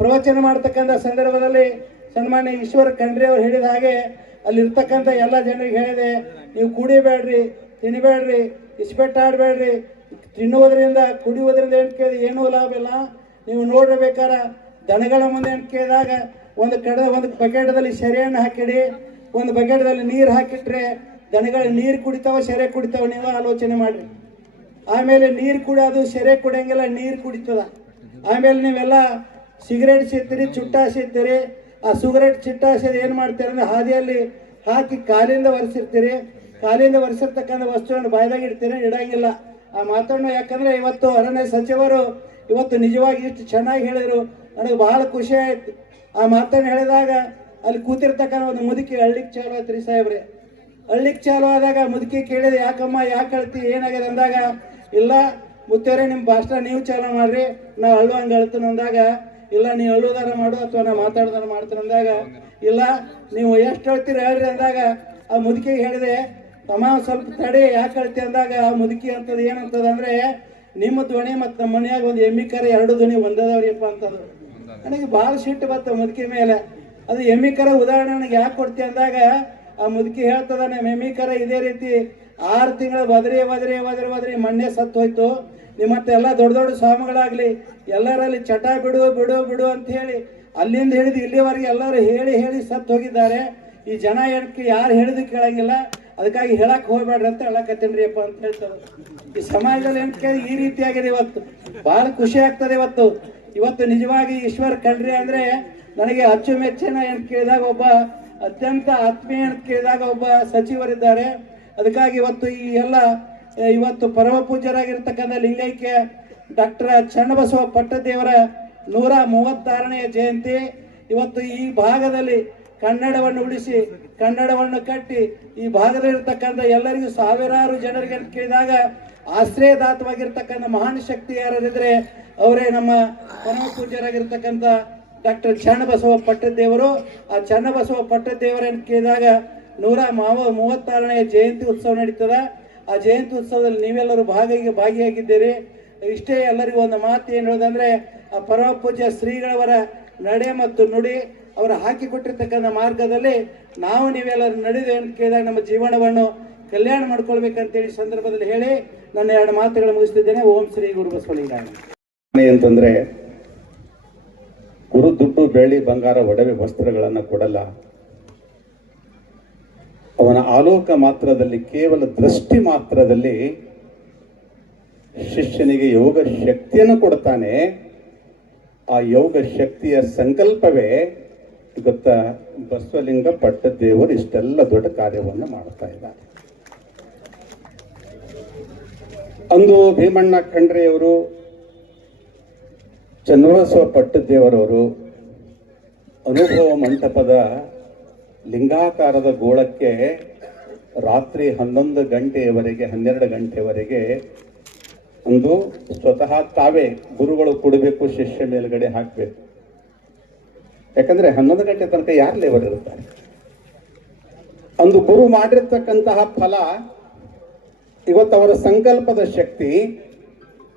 ಪ್ರವಚನ ಮಾಡ್ತಕ್ಕಂಥ ಸಂದರ್ಭದಲ್ಲಿ ಸನ್ಮಾನ್ಯ ಈಶ್ವರ್ ಖಂಡ್ರೆ ಅವರು ಹೇಳಿದ ಹಾಗೆ ಅಲ್ಲಿರ್ತಕ್ಕಂಥ ಎಲ್ಲ ಜನರಿಗೆ ಹೇಳಿದೆ, ನೀವು ಕುಡಿಬೇಡ್ರಿ, ತಿನ್ನಬೇಡ್ರಿ, ಇಸ್ಪೆಟ್ ಆಡಬೇಡ್ರಿ. ತಿನ್ನುವುದರಿಂದ ಕುಡಿಯುವುದರಿಂದ ಏನು ಕೇಳಿದೆ ಏನೂ ಲಾಭ ಇಲ್ಲ. ನೀವು ನೋಡಿರ್ಬೇಕಾರ ದನಗಳ ಮುಂದೆ ಏನು ಕೇಳಿದಾಗ ಒಂದು ಬಕೆಟದಲ್ಲಿ ಸೆರೆಯನ್ನು ಹಾಕಿಡಿ, ಒಂದು ಬಕೆಟದಲ್ಲಿ ನೀರು ಹಾಕಿಟ್ರೆ ದನಗಳು ನೀರು ಕುಡಿತಾವ, ಸೆರೆ ಕುಡಿತಾವ. ನೀವು ಆಲೋಚನೆ ಮಾಡಿರಿ. ಆಮೇಲೆ ನೀರು ಕುಡಿಯೋದು ಸೆರೆ ಕುಡಿಯಂಗಿಲ್ಲ, ನೀರು ಕುಡಿತದ. ಆಮೇಲೆ ನೀವೆಲ್ಲ ಸಿಗರೇಟ್ ಸಿಗ್ತೀರಿ, ಚುಟ್ಟ ಸಿಗ್ತೀರಿ. ಆ ಸಿಗರೇಟ್ ಚಿಟ್ಟ ಸೇರಿ ಏನು ಮಾಡ್ತೀರಿ ಅಂದರೆ ಹಾದಿಯಲ್ಲಿ ಹಾಕಿ ಕಾಲಿಂದ ಒರೆಸಿರ್ತೀರಿ. ಕಾಲಿಂದ ಒರೆಸಿರ್ತಕ್ಕಂಥ ವಸ್ತುವನ್ನು ಬಾಯ್ದಾಗ ಇಡ್ತೀರಿ, ಇಡಂಗಿಲ್ಲ. ಆ ಮಾತನ್ನು ಯಾಕಂದರೆ ಇವತ್ತು ಅರಣ್ಯ ಸಚಿವರು ಇವತ್ತು ನಿಜವಾಗಿ ಇಷ್ಟು ಚೆನ್ನಾಗಿ ಹೇಳಿದರು, ನನಗೆ ಬಹಳ ಖುಷಿ ಆಯಿತು. ಆ ಮಾತನ್ನು ಹೇಳಿದಾಗ ಅಲ್ಲಿ ಕೂತಿರ್ತಕ್ಕಂಥ ಒಂದು ಮುದುಕಿ ಹಳ್ಳಿಗೆ ಚಾಲು ಆಯ್ತು ರೀ ಸಾಹೇಬ್ರೆ. ಹಳ್ಳಿಗೆ ಚಾಲು ಆದಾಗ ಮುದುಕಿ ಕೇಳಿದೆ, ಯಾಕಮ್ಮ ಯಾಕೆ ಅಳ್ತಿ, ಏನಾಗಿದೆ ಅಂದಾಗ, ಇಲ್ಲ ಮುತ್ತೇರೆ ನಿಮ್ಮ ಭಾಷಣ ನೀವು ಚಾಲು ಮಾಡ್ರಿ, ನಾವು ಅಳ್ಳುವಂಗೆ ಅಳ್ತೀನಿ ಅಂದಾಗ, ಇಲ್ಲ ನೀವು ಅಳ್ಳುವುದಾರ ಮಾಡು ಅಥವಾ ನಾವು ಮಾತಾಡೋದಾರ ಮಾಡ್ತೀನಿ ಅಂದಾಗ, ಇಲ್ಲ ನೀವು ಎಷ್ಟು ಹೇಳ್ತೀರಿ ಹೇಳ್ರಿ ಅಂದಾಗ ಆ ಮುದುಕಿಗೆ ಹೇಳಿದೆ, ತಮ್ಮ ಸ್ವಲ್ಪ ತಡೆ ಯಾಕೆ ಹೇಳ್ತಿ ಅಂದಾಗ ಆ ಮುದುಕಿ ಅಂತದ್ದು ಏನಂತದ ಅಂದರೆ, ನಿಮ್ಮ ಧ್ವನಿ ಮತ್ತು ನಮ್ಮ ಮನೆಯಾಗ ಒಂದು ಎಮ್ಮಿ ಕರೆ ಎರಡು ಧ್ವನಿ ಒಂದದವ್ರಿಯಪ್ಪ ಅಂತಂದ್ರು. ನನಗೆ ಭಾಳ ಸಿಟ್ಟು ಬಂತು ಮುದುಕಿ ಮೇಲೆ. ಅದು ಎಮ್ಮಿ ಕರ ಉದಾಹರಣೆ ನನಗೆ ಯಾಕೆ ಕೊಡ್ತಿ ಅಂದಾಗ ಆ ಮುದುಕಿ ಹೇಳ್ತದ, ನಮ್ಮ ಎಮ್ಮಿ ಕರ ಇದೇ ರೀತಿ 6 ತಿಂಗಳು ಬದ್ರಿ ಮೊನ್ನೆ ಸತ್ತು ಹೋಯ್ತು. ನಿಮ್ಮತ್ತೆ ಎಲ್ಲ ದೊಡ್ಡ ದೊಡ್ಡ ಸ್ವಾಮಿಗಳಾಗಲಿ ಎಲ್ಲರಲ್ಲಿ ಚಟ ಬಿಡು ಅಂತ ಹೇಳಿ ಅಲ್ಲಿಂದ ಹಿಡಿದು ಇಲ್ಲಿವರೆಗೆ ಎಲ್ಲರೂ ಹೇಳಿ ಸತ್ತು ಹೋಗಿದ್ದಾರೆ. ಈ ಜನ ಏನಕ್ಕೆ ಯಾರು ಹೇಳಿದ್ದು ಕೇಳಂಗಿಲ್ಲ, ಅದಕ್ಕಾಗಿ ಹೇಳಕ್ಕೆ ಹೋಗ್ಬೇಡ್ರಿ ಅಂತ ಹೇಳಕತ್ತೇನ್ರಿ ಅಪ್ಪ ಅಂತ ಹೇಳ್ತಾರೆ. ಈ ಸಮಾಜದಲ್ಲಿ ಏನಕ್ಕೆ ಈ ರೀತಿಯಾಗಿದೆ. ಇವತ್ತು ಭಾಳ ಖುಷಿ ಆಗ್ತದೆ. ಇವತ್ತು ನಿಜವಾಗಿ ಈಶ್ವರ್ ಖಂಡ್ರೆ ಅಂದರೆ ನನಗೆ ಅಚ್ಚುಮೆಚ್ಚಿನ ಏನು ಕೇಳಿದಾಗ ಒಬ್ಬ ಅತ್ಯಂತ ಆತ್ಮೀಯ ಅಂತ ಕೇಳಿದಾಗ ಒಬ್ಬ ಸಚಿವರಿದ್ದಾರೆ. ಅದಕ್ಕಾಗಿ ಇವತ್ತು ಪರಮ ಪೂಜ್ಯರಾಗಿರ್ತಕ್ಕಂಥ ಲಿಂಗೈಕ್ಯ ಡಾಕ್ಟರ್ ಚನ್ನಬಸವ ಪಟ್ಟದೇವರ 136ನೇ ಜಯಂತಿ. ಇವತ್ತು ಈ ಭಾಗದಲ್ಲಿ ಕನ್ನಡವನ್ನು ಉಳಿಸಿ, ಕನ್ನಡವನ್ನು ಕಟ್ಟಿ ಈ ಭಾಗದಲ್ಲಿರ್ತಕ್ಕಂಥ ಎಲ್ಲರಿಗೂ ಸಾವಿರಾರು ಜನರಿಗೆ ಅಂತ ಕೇಳಿದಾಗ ಆಶ್ರಯದಾತವಾಗಿರ್ತಕ್ಕಂಥ ಮಹಾನ್ ಶಕ್ತಿ ಯಾರಿದ್ರೆ ಅವರೇ ನಮ್ಮ ಪರಮ ಪೂಜ್ಯರಾಗಿರ್ತಕ್ಕಂಥ ಡಾಕ್ಟರ್ ಚನ್ನಬಸವ ಪಟ್ಟದೇವರು. ಆ ಚನ್ನಬಸವ ಪಟ್ಟದೇವರ ಅಂತ ಕೇಳಿದಾಗ 136ನೇ ಜಯಂತಿ ಉತ್ಸವ ನಡೀತದ. ಆ ಜಯಂತಿ ಉತ್ಸವದಲ್ಲಿ ನೀವೆಲ್ಲರೂ ಭಾಗಿಯಾಗಿದ್ದೀರಿ. ಇಷ್ಟೇ ಎಲ್ಲರಿಗೂ ಒಂದು ಮಾತು ಏನು ಹೇಳೋದಂದ್ರೆ, ಆ ಪರಮ ಪೂಜ್ಯ ಶ್ರೀಗಳವರ ನಡೆ ಮತ್ತು ನುಡಿ ಅವರು ಹಾಕಿಕೊಟ್ಟಿರ್ತಕ್ಕಂಥ ಮಾರ್ಗದಲ್ಲಿ ನಾವು ನೀವೆಲ್ಲರೂ ನಡೆದು ಅಂತ ಕೇಳಿದಾಗ ನಮ್ಮ ಜೀವನವನ್ನು ಕಲ್ಯಾಣ ಮಾಡ್ಕೊಳ್ಬೇಕಂತೇಳಿ ಸಂದರ್ಭದಲ್ಲಿ ಹೇಳಿ ನನ್ನ 2 ಮಾತುಗಳು ಮುಗಿಸ್ತಿದ್ದೇನೆ. ಓಂ ಶ್ರೀ ಗುರು ಬಸವಲಿಂಗಾಯ. ಅಂತಂದ್ರೆ ಗುರು ದುಡ್ಡು ಬೆಳ್ಳಿ ಬಂಗಾರ ಒಡವೆ ವಸ್ತ್ರಗಳನ್ನು ಕೊಡಲ್ಲ. ಅವನ ಆಲೋಕ ಮಾತ್ರದಲ್ಲಿ, ಕೇವಲ ದೃಷ್ಟಿ ಮಾತ್ರದಲ್ಲಿ ಶಿಷ್ಯನಿಗೆ ಯೋಗ ಶಕ್ತಿಯನ್ನು ಕೊಡ್ತಾನೆ. ಆ ಯೋಗ ಶಕ್ತಿಯ ಸಂಕಲ್ಪವೇ ಗೊತ್ತಾ, ಬಸವಲಿಂಗ ಪಟ್ಟದೇವರು ಇಷ್ಟೆಲ್ಲ ದೊಡ್ಡ ಕಾರ್ಯವನ್ನು ಮಾಡ್ತಾ ಇದ್ದಾರೆ. ಅಂದು ಭೀಮಣ್ಣ ಖಂಡ್ರೆಯವರು, ಚನ್ನಬಸವ ಪಟ್ಟದೇವರವರು ಅನುಭವ ಮಂಟಪದ ಲಿಂಗಾಕಾರದ ಗೋಳಕ್ಕೆ ರಾತ್ರಿ 11 ಗಂಟೆಯವರೆಗೆ 12 ಗಂಟೆಯವರೆಗೆ ಒಂದು ಸ್ವತಃ ತಾವೇ ಗುರುಗಳು ಕೊಡಬೇಕು, ಶಿಷ್ಯ ಮೇಲ್ಗಡೆ ಹಾಕಬೇಕು. ಯಾಕಂದ್ರೆ 11 ಗಂಟೆ ತನಕ ಯಾರು ಲೇಬರ್ ಇರ್ತಾರೆ? ಒಂದು ಗುರು ಮಾಡಿರ್ತಕ್ಕಂತಹ ಫಲ ಇವತ್ತು ಅವರ ಸಂಕಲ್ಪದ ಶಕ್ತಿ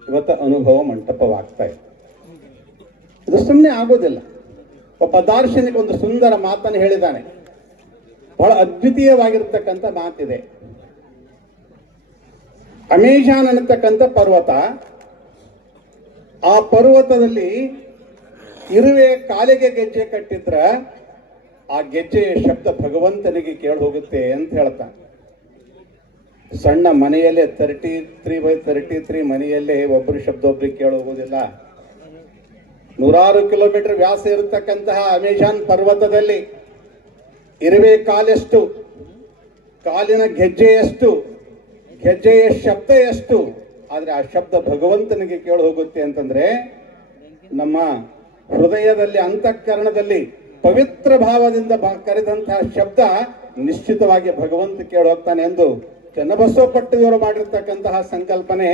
ಇವತ್ತು ಅನುಭವ ಮಂಟಪವಾಗ್ತಾ ಇದೆ. ಇದು ಸುಮ್ಮನೆ ಆಗೋದಿಲ್ಲ. ಒಬ್ಬ ದಾರ್ಶನಿಕ ಒಂದು ಸುಂದರ ಮಾತನ್ನು ಹೇಳಿದ್ದಾನೆ, ಬಹಳ ಅದ್ವಿತೀಯವಾಗಿರ್ತಕ್ಕಂಥ ಮಾತಿದೆ. ಅಮೆಜಾನ್ ಅನ್ನತಕ್ಕಂಥ ಪರ್ವತ, ಆ ಪರ್ವತದಲ್ಲಿ ಇರುವೆ ಕಾಲಿಗೆ ಗೆಜ್ಜೆ ಕಟ್ಟಿದ್ರ ಆ ಗೆಜ್ಜೆಯ ಶಬ್ದ ಭಗವಂತನಿಗೆ ಕೇಳಿ ಹೋಗುತ್ತೆ ಅಂತ ಹೇಳ್ತಾನೆ. ಸಣ್ಣ ಮನೆಯಲ್ಲೇ 33x33 ಮನೆಯಲ್ಲೇ ಒಬ್ಬರು ಶಬ್ದ ಒಬ್ರಿಗೆ ಕೇಳಿ ಹೋಗೋದಿಲ್ಲ. 100 ಕಿಲೋಮೀಟರ್ ವ್ಯಾಸ ಇರತಕ್ಕಂತಹ ಅಮೆಜಾನ್ ಪರ್ವತದಲ್ಲಿ ಇರುವೆ ಕಾಲೆಷ್ಟು, ಕಾಲಿನ ಗೆಜ್ಜೆಯಷ್ಟು, ಗೆಜ್ಜೆಯ ಶಬ್ದ ಎಷ್ಟು, ಆದ್ರೆ ಆ ಶಬ್ದ ಭಗವಂತನಿಗೆ ಕೇಳಿ ಹೋಗುತ್ತೆ ಅಂತಂದ್ರೆ ನಮ್ಮ ಹೃದಯದಲ್ಲಿ, ಅಂತಃಕರಣದಲ್ಲಿ ಪವಿತ್ರ ಭಾವದಿಂದ ಕರೆದಂತಹ ಶಬ್ದ ನಿಶ್ಚಿತವಾಗಿ ಭಗವಂತ ಕೇಳಿ ಹೋಗ್ತಾನೆ ಎಂದು ಚನ್ನಬಸವ ಪಟ್ಟದೇವರು ಮಾಡಿರ್ತಕ್ಕಂತಹ ಸಂಕಲ್ಪನೆ,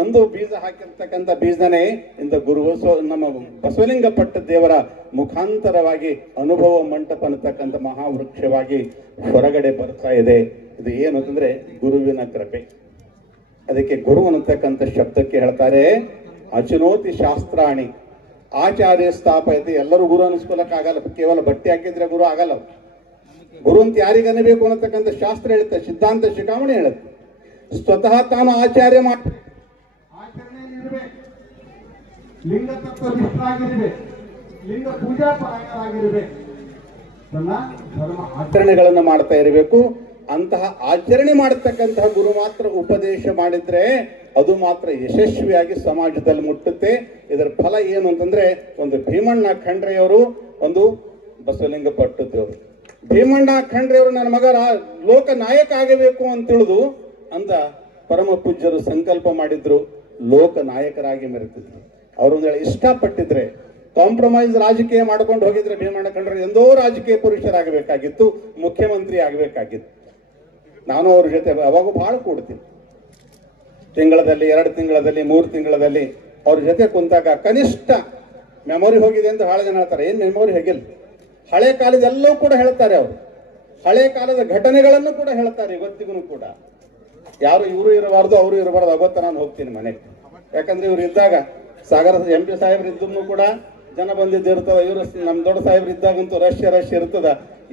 ಅಂದು ಬೀಜ ಹಾಕಿರ್ತಕ್ಕಂಥ ಬೀಜನೇ ಇಂದ ನಮ್ಮ ಬಸವಲಿಂಗ ಪಟ್ಟದೇವರ ಮುಖಾಂತರವಾಗಿ ಅನುಭವ ಮಂಟಪ ಅನ್ನತಕ್ಕಂಥ ಮಹಾವೃಕ್ಷವಾಗಿ ಹೊರಗಡೆ ಬರ್ತಾ ಇದೆ. ಇದು ಏನು ಅಂತಂದ್ರೆ ಗುರುವಿನ ಕೃಪೆ. ಅದಕ್ಕೆ ಗುರು ಅನ್ನತಕ್ಕಂಥ ಶಬ್ದಕ್ಕೆ ಹೇಳ್ತಾರೆ ಅಚುನೋತಿ ಶಾಸ್ತ್ರಾಣಿ ಆಚಾರ್ಯ ಸ್ಥಾಪಯತೆ. ಎಲ್ಲರೂ ಗುರು ಅನಿಸ್ಕೊಳಕ್ಕಾಗಲ್ಲ, ಕೇವಲ ಬಟ್ಟೆ ಹಾಕಿದ್ರೆ ಗುರು ಆಗಲ್ಲ. ಗುರು ಅಂತ ಯಾರಿಗೆ ಅನ್ನಬೇಕು ಅನ್ನತಕ್ಕಂಥ ಶಾಸ್ತ್ರ ಹೇಳುತ್ತೆ, ಸಿದ್ಧಾಂತ ಶಿಖಾಮಣಿ ಹೇಳುತ್ತೆ. ಸ್ವತಃ ತಾನು ಆಚಾರ್ಯ ಲಿಂಗ ತತ್ವನಿಷ್ಠರಾಗಿರ್ಬೇಕು, ಲಿಂಗ ಪೂಜಾ ಪರಾಯಣರಾಗಿರ್ಬೇಕು, ಆಚರಣೆಗಳನ್ನು ಮಾಡ್ತಾ ಇರಬೇಕು. ಅಂತಹ ಆಚರಣೆ ಮಾಡತಕ್ಕಂತಹ ಗುರು ಮಾತ್ರ ಉಪದೇಶ ಮಾಡಿದ್ರೆ ಅದು ಮಾತ್ರ ಯಶಸ್ವಿಯಾಗಿ ಸಮಾಜದಲ್ಲಿ ಮುಟ್ಟುತ್ತೆ. ಇದರ ಫಲ ಏನು ಅಂತಂದ್ರೆ, ಒಂದು ಭೀಮಣ್ಣ ಖಂಡ್ರೆಯವರು, ಒಂದು ಬಸವಲಿಂಗ ಪಟ್ಟದೇವರು. ಭೀಮಣ್ಣ ಖಂಡ್ರೆಯವರು ನನ್ನ ಮಗ ಲೋಕ ನಾಯಕ ಆಗಬೇಕು ಅಂತ ತಿಳಿದು ಅಂತ ಪರಮ ಪೂಜ್ಯರು ಸಂಕಲ್ಪ ಮಾಡಿದ್ರು, ಲೋಕ ನಾಯಕರಾಗಿ ಮೆರೆತಿದ್ರು. ಅವರು ಇಷ್ಟಪಟ್ಟಿದ್ರೆ, ಕಾಂಪ್ರಮೈಸ್ ರಾಜಕೀಯ ಮಾಡ್ಕೊಂಡು ಹೋಗಿದ್ರೆ ಭೀಮಣ್ಣ ಖಂಡ್ರೆ ಎಂದೋ ರಾಜಕೀಯ ಪುರುಷರಾಗಬೇಕಾಗಿತ್ತು, ಮುಖ್ಯಮಂತ್ರಿ ಆಗಬೇಕಾಗಿತ್ತು. ನಾನು ಅವ್ರ ಜೊತೆ ಅವಾಗ ಬಹಳ ಕೂಡ್ತೀನಿ. ತಿಂಗಳಲ್ಲಿ, 2 ತಿಂಗಳಲ್ಲಿ, 3 ತಿಂಗಳಲ್ಲಿ ಅವ್ರ ಜೊತೆ ಕುಂತಾಗ ಕನಿಷ್ಠ ಮೆಮೊರಿ ಹೋಗಿದೆ ಅಂತ ಬಹಳ ಜನ ಹೇಳ್ತಾರೆ. ಏನ್ ಮೆಮೊರಿ ಹೋಗಿಲ್ಲ, ಹಳೆ ಕಾಲದೆಲ್ಲವೂ ಕೂಡ ಹೇಳ್ತಾರೆ. ಅವರು ಹಳೆ ಕಾಲದ ಘಟನೆಗಳನ್ನು ಕೂಡ ಹೇಳ್ತಾರೆ. ಇವತ್ತಿಗೂ ಕೂಡ ಯಾರು ಇವರು ಇರಬಾರ್ದು, ಅವರು ಇರಬಾರ್ದು, ಅವತ್ತ ನಾನು ಹೋಗ್ತೀನಿ ಮನೆಗೆ. ಯಾಕಂದ್ರೆ ಇವ್ರು ಇದ್ದಾಗ ಸಾಗರ MP ಸಾಹೇಬ್ರು ಇದ್ದೂ ಕೂಡ ಜನ ಬಂದಿದ್ದಿರ್ತದ. ಇವರು ನಮ್ಮ ದೊಡ್ಡ ಸಾಹೇಬ್ರು ಇದ್ದಾಗಂತೂ ರಶ್ ಇರ್ತದ.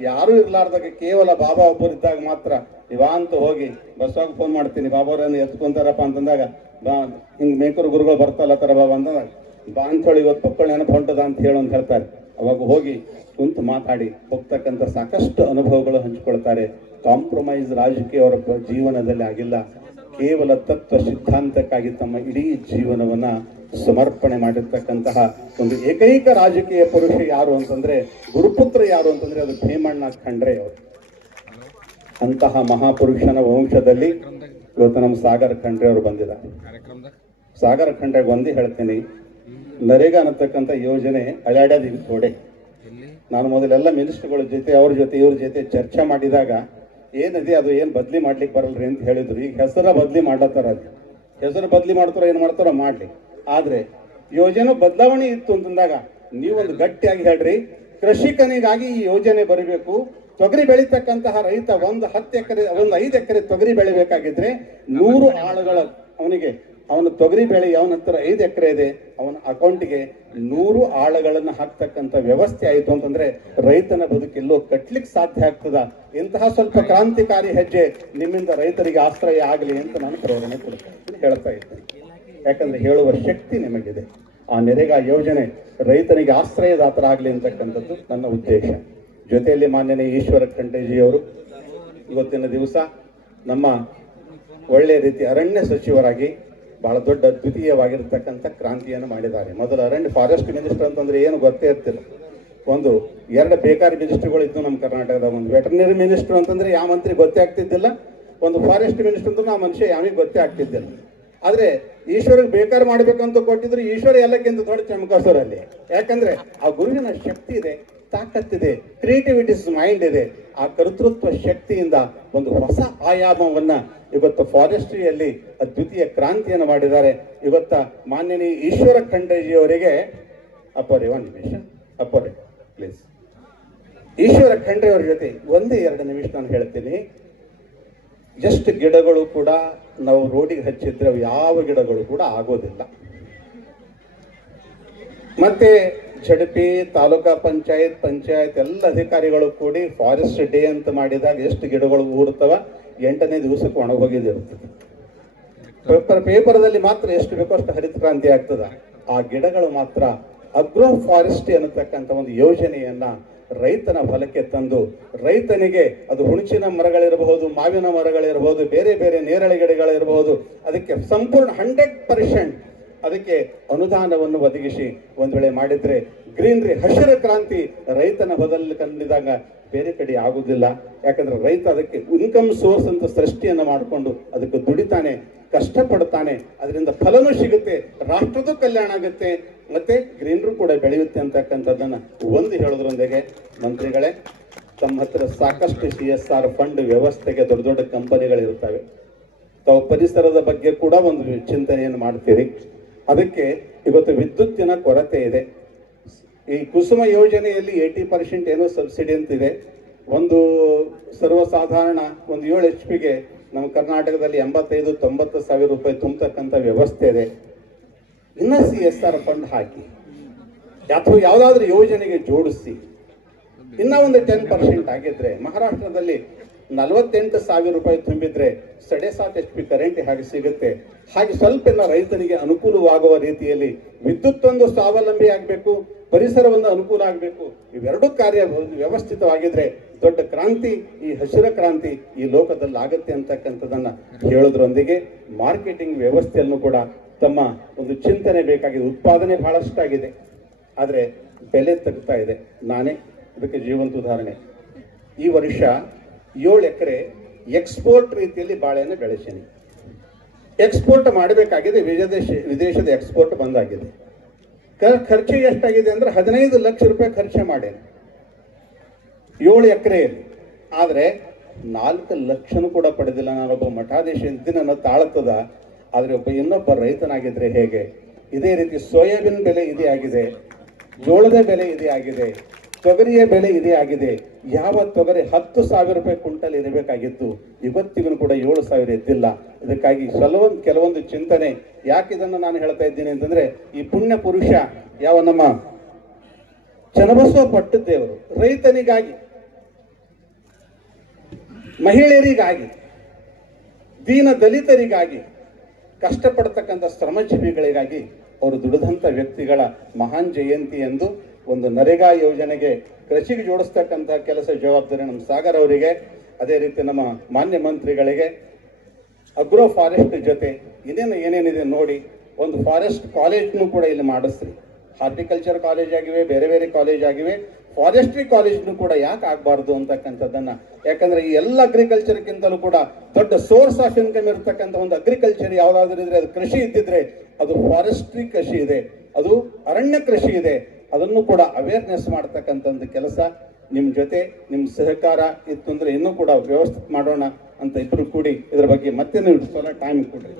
ಯಾರು ಇರ್ಲಾರ್ದಾಗ ಕೇವಲ ಬಾಬಾ ಒಬ್ಬರು ಇದ್ದಾಗ ಮಾತ್ರ ಇವಾಂತ ಹೋಗಿ ಬಸ್ಸಾಗ ಫೋನ್ ಮಾಡ್ತೀನಿ, ಬಾಬಾರನ್ನು ಎತ್ಕೊಂತಾರಪ್ಪ ಅಂತಂದಾಗ, ಬಾ ಹಿಂಗ್ ಮೇಕರು ಗುರುಗಳು ಬರ್ತಲ್ಲ ತರ ಬಾಬಾ ಅಂತಂದಾಗ, ಬಾ ಅಂತ ಹೇಳಿ ಇವತ್ತು ಮಕ್ಕಳು ನೆನಪು ಹೊಂಟದ ಅಂತ ಹೇಳು ಅಂತ ಹೇಳ್ತಾರೆ. ಅವಾಗ ಹೋಗಿ ಕುಂತು ಮಾತಾಡಿ ಹೋಗ್ತಕ್ಕಂಥ ಸಾಕಷ್ಟು ಅನುಭವಗಳು ಹಂಚಿಕೊಳ್ತಾರೆ. ಕಾಂಪ್ರಮೈಸ್ ರಾಜಕೀಯ ಅವರ ಜೀವನದಲ್ಲಿ ಆಗಿಲ್ಲ. ಕೇವಲ ತತ್ವ ಸಿದ್ಧಾಂತಕ್ಕಾಗಿ ತಮ್ಮ ಇಡೀ ಜೀವನವನ್ನ ಸಮರ್ಪಣೆ ಮಾಡಿರ್ತಕ್ಕಂತಹ ಒಂದು ಏಕೈಕ ರಾಜಕೀಯ ಪುರುಷ ಯಾರು ಅಂತಂದ್ರೆ, ಗುರುಪುತ್ರ ಯಾರು ಅಂತಂದ್ರೆ ಅದು ಭೀಮಣ್ಣ ಖಂಡ್ರೆ ಅವರು. ಅಂತಹ ಮಹಾಪುರುಷನ ವಂಶದಲ್ಲಿ ಇವತ್ತು ನಮ್ಮ ಸಾಗರ ಖಂಡ್ರೆ ಅವರು ಬಂದಿದ್ದಾರೆ. ಸಾಗರ ಖಂಡ್ರೆಗೆ ಒಂದೇ ಹೇಳ್ತೀನಿ, ನರೇಗಾ ಅನ್ನತಕ್ಕಂಥ ಯೋಜನೆ ಅಲ್ಯಾಡೋದು ಥೋಡೆ. ನಾನು ಮೊದಲೆಲ್ಲ ಮಿನಿಸ್ಟರ್ಗಳ ಜೊತೆ, ಅವ್ರ ಜೊತೆ, ಇವ್ರ ಜೊತೆ ಚರ್ಚೆ ಮಾಡಿದಾಗ ಏನಿದೆ ಅದು ಏನು ಬದಲಿ ಮಾಡ್ಲಿಕ್ಕೆ ಬರಲ್ರಿ ಅಂತ ಹೇಳಿದ್ರು. ಈಗ ಹೆಸರ ಬದಲಿ ಮಾಡ್ಲತ್ತಾರ, ಅದು ಹೆಸರು ಬದಲಿ ಮಾಡ್ತಾರೋ ಏನು ಮಾಡ್ತಾರೋ ಮಾಡ್ಲಿ, ಆದ್ರೆ ಯೋಜನೆ ಬದಲಾವಣೆ ಇತ್ತು ಅಂತಂದಾಗ ನೀವೊಂದು ಗಟ್ಟಿಯಾಗಿ ಹೇಳ್ರಿ, ಕೃಷಿಕನಿಗಾಗಿ ಈ ಯೋಜನೆ ಬರಬೇಕು. ತೊಗರಿ ಬೆಳೀತಕ್ಕಂತಹ ರೈತ ಒಂದು 10 ಎಕರೆ, ಒಂದು 5 ಎಕರೆ ತೊಗರಿ ಬೆಳಿಬೇಕಾಗಿದ್ರೆ 100 ಆಳುಗಳ ಅವನ ತೊಗರಿ ಬೆಳೆ, ಅವನ ಹತ್ರ 5 ಎಕರೆ ಇದೆ, ಅವನ ಅಕೌಂಟ್ಗೆ 100 ಆಳುಗಳನ್ನು ಹಾಕ್ತಕ್ಕಂಥ ವ್ಯವಸ್ಥೆ ಆಯಿತು ಅಂತಂದ್ರೆ ರೈತನ ಬದುಕೆಲ್ಲೋ ಕಟ್ಲಿಕ್ಕೆ ಸಾಧ್ಯ ಆಗ್ತದ. ಇಂತಹ ಸ್ವಲ್ಪ ಕ್ರಾಂತಿಕಾರಿ ಹೆಜ್ಜೆ ನಿಮ್ಮಿಂದ ರೈತರಿಗೆ ಆಶ್ರಯ ಆಗಲಿ ಅಂತ ನಾನು ಪ್ರೇರಣೆ ಕೊಡ್ತೀನಿ, ಹೇಳ್ತಾ ಇದ್ದೀನಿ. ಯಾಕಂದ್ರೆ ಹೇಳುವ ಶಕ್ತಿ ನಿಮಗಿದೆ. ಆ ನರೇಗಾ ಯೋಜನೆ ರೈತನಿಗೆ ಆಶ್ರಯದಾತರ ಆಗಲಿ ಅಂತಕ್ಕಂಥದ್ದು ನನ್ನ ಉದ್ದೇಶ. ಜೊತೆಯಲ್ಲಿ ಮಾನ್ಯನೇ ಈಶ್ವರ ಖಂಡ್ರೆಜಿಯವರು ಇವತ್ತಿನ ದಿವಸ ನಮ್ಮ ಒಳ್ಳೆಯ ರೀತಿ ಅರಣ್ಯ ಸಚಿವರಾಗಿ ಬಹಳ ದೊಡ್ಡ ಅದ್ವಿತೀಯವಾಗಿರ್ತಕ್ಕಂಥ ಕ್ರಾಂತಿಯನ್ನು ಮಾಡಿದ್ದಾರೆ. ಮೊದಲು ಅರಣ್ಯ ಫಾರೆಸ್ಟ್ ಮಿನಿಸ್ಟರ್ ಅಂತಂದ್ರೆ ಏನು ಗೊತ್ತೇ ಇರ್ತಿಲ್ಲ. 1-2 ಬೇಕಾರಿ ಮಿನಿಸ್ಟರ್ಗಳು ಇದ್ದು ನಮ್ಮ ಕರ್ನಾಟಕದ. ಒಂದು ವೆಟರ್ನರಿ ಮಿನಿಸ್ಟರ್ ಅಂತಂದ್ರೆ ಯಾವ ಮಂತ್ರಿ ಗೊತ್ತೇ ಆಗ್ತಿದ್ದಿಲ್ಲ, ಒಂದು ಫಾರೆಸ್ಟ್ ಮಿನಿಸ್ಟರ್ ಅಂದ್ರೆ ಆ ಮನುಷ್ಯ ಯಾವಿಗೆ ಗೊತ್ತೇ ಆಗ್ತಿದ್ದಿಲ್ಲ. ಆದ್ರೆ ಈಶ್ವರಿಗೆ ಬೇಕಾರ್ ಮಾಡ್ಬೇಕಂತ ಕೊಟ್ಟಿದ್ರು, ಈಶ್ವರ ಎಲ್ಲಕ್ಕಿಂತ ದೊಡ್ಡ ಚಮಕಾಸುರಲ್ಲಿ. ಯಾಕಂದ್ರೆ ಆ ಗುರುವಿನ ಶಕ್ತಿ ಇದೆ. ತಾಕತ್ತಿದೆ, ಕ್ರಿಯೇಟಿವಿಟೀಸ್ ಮೈಂಡ್ ಇದೆ. ಆ ಕರ್ತೃತ್ವ ಶಕ್ತಿಯಿಂದ ಒಂದು ಹೊಸ ಆಯಾಮವನ್ನ ಇವತ್ತು ಫಾರೆಸ್ಟ್ರಿಯಲ್ಲಿ ಅದ್ವಿತೀಯ ಕ್ರಾಂತಿಯನ್ನು ಮಾಡಿದ್ದಾರೆ. ಇವತ್ತ ಮಾನ್ಯನೀಯ ಈಶ್ವರ ಖಂಡ್ರೆಜಿಯವರಿಗೆ ಅಪ್ಪರೇ ಒಂದು ನಿಮಿಷ, ಅಪ್ಪರೇ ಪ್ಲೀಸ್. ಈಶ್ವರ ಖಂಡ್ರೆ ಅವರ ಜೊತೆ ಒಂದೇ 2 ನಿಮಿಷ ನಾನು ಹೇಳ್ತೀನಿ. ಎಷ್ಟು ಗಿಡಗಳು ಕೂಡ ನಾವು ರೋಡಿಗೆ ಹಚ್ಚಿದ್ರೆ ಅವು ಯಾವ ಗಿಡಗಳು ಕೂಡ ಆಗೋದಿಲ್ಲ. ಮತ್ತೆ ಜಡಪಿ, ತಾಲೂಕಾ ಪಂಚಾಯತ್ ಎಲ್ಲ ಅಧಿಕಾರಿಗಳು ಕೂಡಿ ಫಾರೆಸ್ಟ್ ಡೇ ಅಂತ ಮಾಡಿದಾಗ ಎಷ್ಟು ಗಿಡಗಳು ಊರ್ತವ, 8ನೇ ದಿವಸಕ್ಕೆ ಒಣಗೋಗಿದಿರ್ತದೆ. ಪೇಪರ್ದಲ್ಲಿ ಮಾತ್ರ ಎಷ್ಟು ಬೇಕೋ ಅಷ್ಟು ಹರಿತ ಕ್ರಾಂತಿ ಆಗ್ತದ. ಆ ಗಿಡಗಳು ಮಾತ್ರ ಅಗ್ರೋ ಫಾರೆಸ್ಟ್ರಿ ಅನ್ನತಕ್ಕಂಥ ಒಂದು ಯೋಜನೆಯನ್ನ ರೈತನ ಹೊಲಕ್ಕೆ ತಂದು, ರೈತನಿಗೆ ಅದು ಹುಣಸಿನ ಮರಗಳಿರಬಹುದು, ಮಾವಿನ ಮರಗಳಿರಬಹುದು, ಬೇರೆ ಬೇರೆ ನೇರಳೆ ಗಿಡಗಳಿರಬಹುದು, ಅದಕ್ಕೆ ಸಂಪೂರ್ಣ 100% ಅದಕ್ಕೆ ಅನುದಾನವನ್ನು ಒದಗಿಸಿ ಒಂದು ವೇಳೆ ಮಾಡಿದ್ರೆ ಗ್ರೀನರಿ, ಹಸಿರು ಕ್ರಾಂತಿ ರೈತನ ಹೊಲದಲ್ಲಿ ಕಂಡಿದಾಗ ಬೇರೆ ಕಡೆ ಆಗುದಿಲ್ಲ. ಯಾಕಂದ್ರೆ ರೈತ ಅದಕ್ಕೆ ಇನ್ಕಮ್ ಸೋರ್ಸ್ ಅಂತ ಸೃಷ್ಟಿಯನ್ನು ಮಾಡಿಕೊಂಡು ಅದಕ್ಕೆ ದುಡಿತಾನೆ, ಕಷ್ಟಪಡ್ತಾನೆ, ಅದರಿಂದ ಫಲನೂ ಸಿಗುತ್ತೆ, ರಾಷ್ಟ್ರದ ಕಲ್ಯಾಣ ಆಗುತ್ತೆ, ಮತ್ತೆ ಗ್ರೀನರು ಕೂಡ ಬೆಳೆಯುತ್ತೆ ಅಂತಕ್ಕಂಥದ್ದನ್ನು ಒಂದು ಹೇಳೋದ್ರೊಂದಿಗೆ ಮಂತ್ರಿಗಳೇ, ತಮ್ಮ ಹತ್ರ ಸಾಕಷ್ಟು CSR ಫಂಡ್ ವ್ಯವಸ್ಥೆಗೆ ದೊಡ್ಡ ದೊಡ್ಡ ಕಂಪನಿಗಳಿರ್ತವೆ. ತಾವು ಪರಿಸರದ ಬಗ್ಗೆ ಕೂಡ ಒಂದು ಚಿಂತನೆಯನ್ನು ಮಾಡ್ತೀರಿ. ಅದಕ್ಕೆ ಇವತ್ತು ವಿದ್ಯುತ್ತಿನ ಕೊರತೆ ಇದೆ. ಈ ಕುಸುಮ ಯೋಜನೆಯಲ್ಲಿ 80% ಏನೋ ಸಬ್ಸಿಡಿ ಅಂತಿದೆ. ಒಂದು ಸರ್ವಸಾಧಾರಣ ಒಂದು 7 HP ನಮ್ಮ ಕರ್ನಾಟಕದಲ್ಲಿ 85-90 ಸಾವಿರ ರೂಪಾಯಿ ತುಂಬತಕ್ಕಂಥ ವ್ಯವಸ್ಥೆ ಇದೆ. ಇನ್ನ CSR ಫಂಡ್ ಹಾಕಿ ಅಥವಾ ಯಾವುದಾದ್ರೂ ಯೋಜನೆಗೆ ಜೋಡಿಸಿ ಇನ್ನ ಒಂದು 10% ಆಗಿದ್ರೆ, ಮಹಾರಾಷ್ಟ್ರದಲ್ಲಿ 48 ಸಾವಿರ ರೂಪಾಯಿ ತುಂಬಿದ್ರೆ 7.5 HP ಕರೆಂಟ್ ಹಾಗೆ ಸಿಗುತ್ತೆ. ಹಾಗೆ ಸ್ವಲ್ಪ ರೈತನಿಗೆ ಅನುಕೂಲವಾಗುವ ರೀತಿಯಲ್ಲಿ ವಿದ್ಯುತ್ ಒಂದು ಸ್ವಾವಲಂಬಿ ಆಗಬೇಕು, ಪರಿಸರವನ್ನು ಅನುಕೂಲ ಆಗಬೇಕು. ಇವೆರಡೂ ಕಾರ್ಯ ವ್ಯವಸ್ಥಿತವಾಗಿದ್ರೆ ದೊಡ್ಡ ಕ್ರಾಂತಿ, ಈ ಹಸಿರ ಕ್ರಾಂತಿ ಈ ಲೋಕದಲ್ಲಿ ಆಗುತ್ತೆ ಅಂತಕ್ಕಂಥದ್ದನ್ನ ಹೇಳೋದ್ರೊಂದಿಗೆ ಮಾರ್ಕೆಟಿಂಗ್ ವ್ಯವಸ್ಥೆಯನ್ನು ಕೂಡ ತಮ್ಮ ಒಂದು ಚಿಂತನೆ ಬೇಕಾಗಿದೆ. ಉತ್ಪಾದನೆ ಬಹಳಷ್ಟಾಗಿದೆ, ಆದರೆ ಬೆಲೆ ತಗ್ತಾ ಇದೆ. ನಾನೇ ಇದಕ್ಕೆ ಜೀವಂತ ಉದಾಹರಣೆ. ಈ ವರ್ಷ 7 ಎಕರೆ ಎಕ್ಸ್ಪೋರ್ಟ್ ರೀತಿಯಲ್ಲಿ ಬಾಳೆಯನ್ನು ಬೆಳೆಸೀನಿ. ಎಕ್ಸ್ಪೋರ್ಟ್ ಮಾಡಬೇಕಾಗಿದೆ, ವಿದೇಶದ ಎಕ್ಸ್ಪೋರ್ಟ್ ಬಂದಾಗಿದೆ. ಖರ್ಚು ಎಷ್ಟಾಗಿದೆ ಅಂದ್ರೆ 15 ಲಕ್ಷ ರೂಪಾಯಿ ಖರ್ಚು ಮಾಡೇನೆ 7 ಎಕರೆಯಲ್ಲಿ. ಆದರೆ 4 ಲಕ್ಷನೂ ಕೂಡ ಪಡೆದಿಲ್ಲ. ನಾನೊಬ್ಬ ಮಠಾಧೀಶ ಇದ್ದೀನಿ, ನನ್ನ ತಾಳತದ. ಆದರೆ ಇನ್ನೊಬ್ಬ ರೈತನಾಗಿದ್ರೆ ಹೇಗೆ? ಇದೇ ರೀತಿ ಸೋಯಾಬೀನ್ ಬೆಲೆ ಇದೇ ಆಗಿದೆ, ಜೋಳದ ಬೆಲೆ ಇದೇ ಆಗಿದೆ, ತೊಗರಿಯ ಬೆಲೆ ಇದೇ ಆಗಿದೆ. ಯಾವ ತೊಗರಿ 10 ಸಾವಿರ ರೂಪಾಯಿ ಕ್ವಿಂಟಲ್ ಇರಬೇಕಾಗಿತ್ತು, ಇವತ್ತಿಗೂ ಕೂಡ 7 ಸಾವಿರ ಎದ್ದಿಲ್ಲ. ಇದಕ್ಕಾಗಿ ಕೆಲವೊಂದು ಚಿಂತನೆ. ಯಾಕೆ ಇದನ್ನು ನಾನು ಹೇಳ್ತಾ ಇದ್ದೀನಿ ಅಂತಂದ್ರೆ, ಈ ಪುಣ್ಯ ಪುರುಷ ಯಾವ ನಮ್ಮ ಚನ್ನಬಸವ ಪಟ್ಟದೇವರು ರೈತನಿಗಾಗಿ, ಮಹಿಳೆಯರಿಗಾಗಿ, ದೀನ ದಲಿತರಿಗಾಗಿ, ಕಷ್ಟಪಡ್ತಕ್ಕಂಥ ಶ್ರಮಜೀವಿಗಳಿಗಾಗಿ ಅವರು ದುಡಿದಂಥ ವ್ಯಕ್ತಿಗಳ ಮಹಾನ್ ಜಯಂತಿ ಎಂದು ಒಂದು ನರೇಗಾ ಯೋಜನೆಗೆ ಕೃಷಿಗೆ ಜೋಡಿಸ್ತಕ್ಕಂಥ ಕೆಲಸ ಜವಾಬ್ದಾರಿ ನಮ್ಮ ಸಾಗರ್ ಅವರಿಗೆ, ಅದೇ ರೀತಿ ನಮ್ಮ ಮಾನ್ಯ ಮಂತ್ರಿಗಳಿಗೆ, ಅಗ್ರೋ ಫಾರೆಸ್ಟ್ ಜೊತೆ ಏನೇನಿದೆ ನೋಡಿ ಒಂದು ಫಾರೆಸ್ಟ್ ಕಾಲೇಜ್ನು ಕೂಡ ಇಲ್ಲಿ ಮಾಡಿಸ್ರಿ. ಹಾರ್ಟಿಕಲ್ಚರ್ ಕಾಲೇಜ್ ಆಗಿವೆ, ಬೇರೆ ಬೇರೆ ಕಾಲೇಜ್ ಆಗಿವೆ, ಫಾರೆಸ್ಟ್ರಿ ಕಾಲೇಜ್ನು ಕೂಡ ಯಾಕೆ ಆಗಬಾರ್ದು ಅಂತಕ್ಕಂಥದ್ದನ್ನ. ಯಾಕಂದ್ರೆ ಈ ಎಲ್ಲ ಅಗ್ರಿಕಲ್ಚರ್ಗಿಂತಲೂ ಕೂಡ ದೊಡ್ಡ ಸೋರ್ಸ್ ಆಫ್ ಇನ್ಕಮ್ ಇರತಕ್ಕಂಥ ಒಂದು ಅಗ್ರಿಕಲ್ಚರ್ ಯಾವ್ದಾದ್ರು ಇದ್ರೆ ಅದು ಕೃಷಿ ಇದ್ದಿದ್ರೆ ಅದು ಫಾರೆಸ್ಟ್ರಿ ಕೃಷಿ ಇದೆ, ಅದು ಅರಣ್ಯ ಕೃಷಿ ಇದೆ. ಅದನ್ನು ಕೂಡ ಅವೇರ್ನೆಸ್ ಮಾಡ್ತಕ್ಕಂಥ ಕೆಲಸ ನಿಮ್ಮ ಜೊತೆ ನಿಮ್ಮ ಸಹಕಾರ ಇತ್ತು ಅಂದ್ರೆ ಇನ್ನೂ ಕೂಡ ವ್ಯವಸ್ಥಿತ ಮಾಡೋಣ ಅಂತ ಇಬ್ರು ಕೂಡಿ ಇದ್ರ ಬಗ್ಗೆ ಮತ್ತೆ ನೀವು ಟೈಮ್ ಕೊಡ್ರಿ.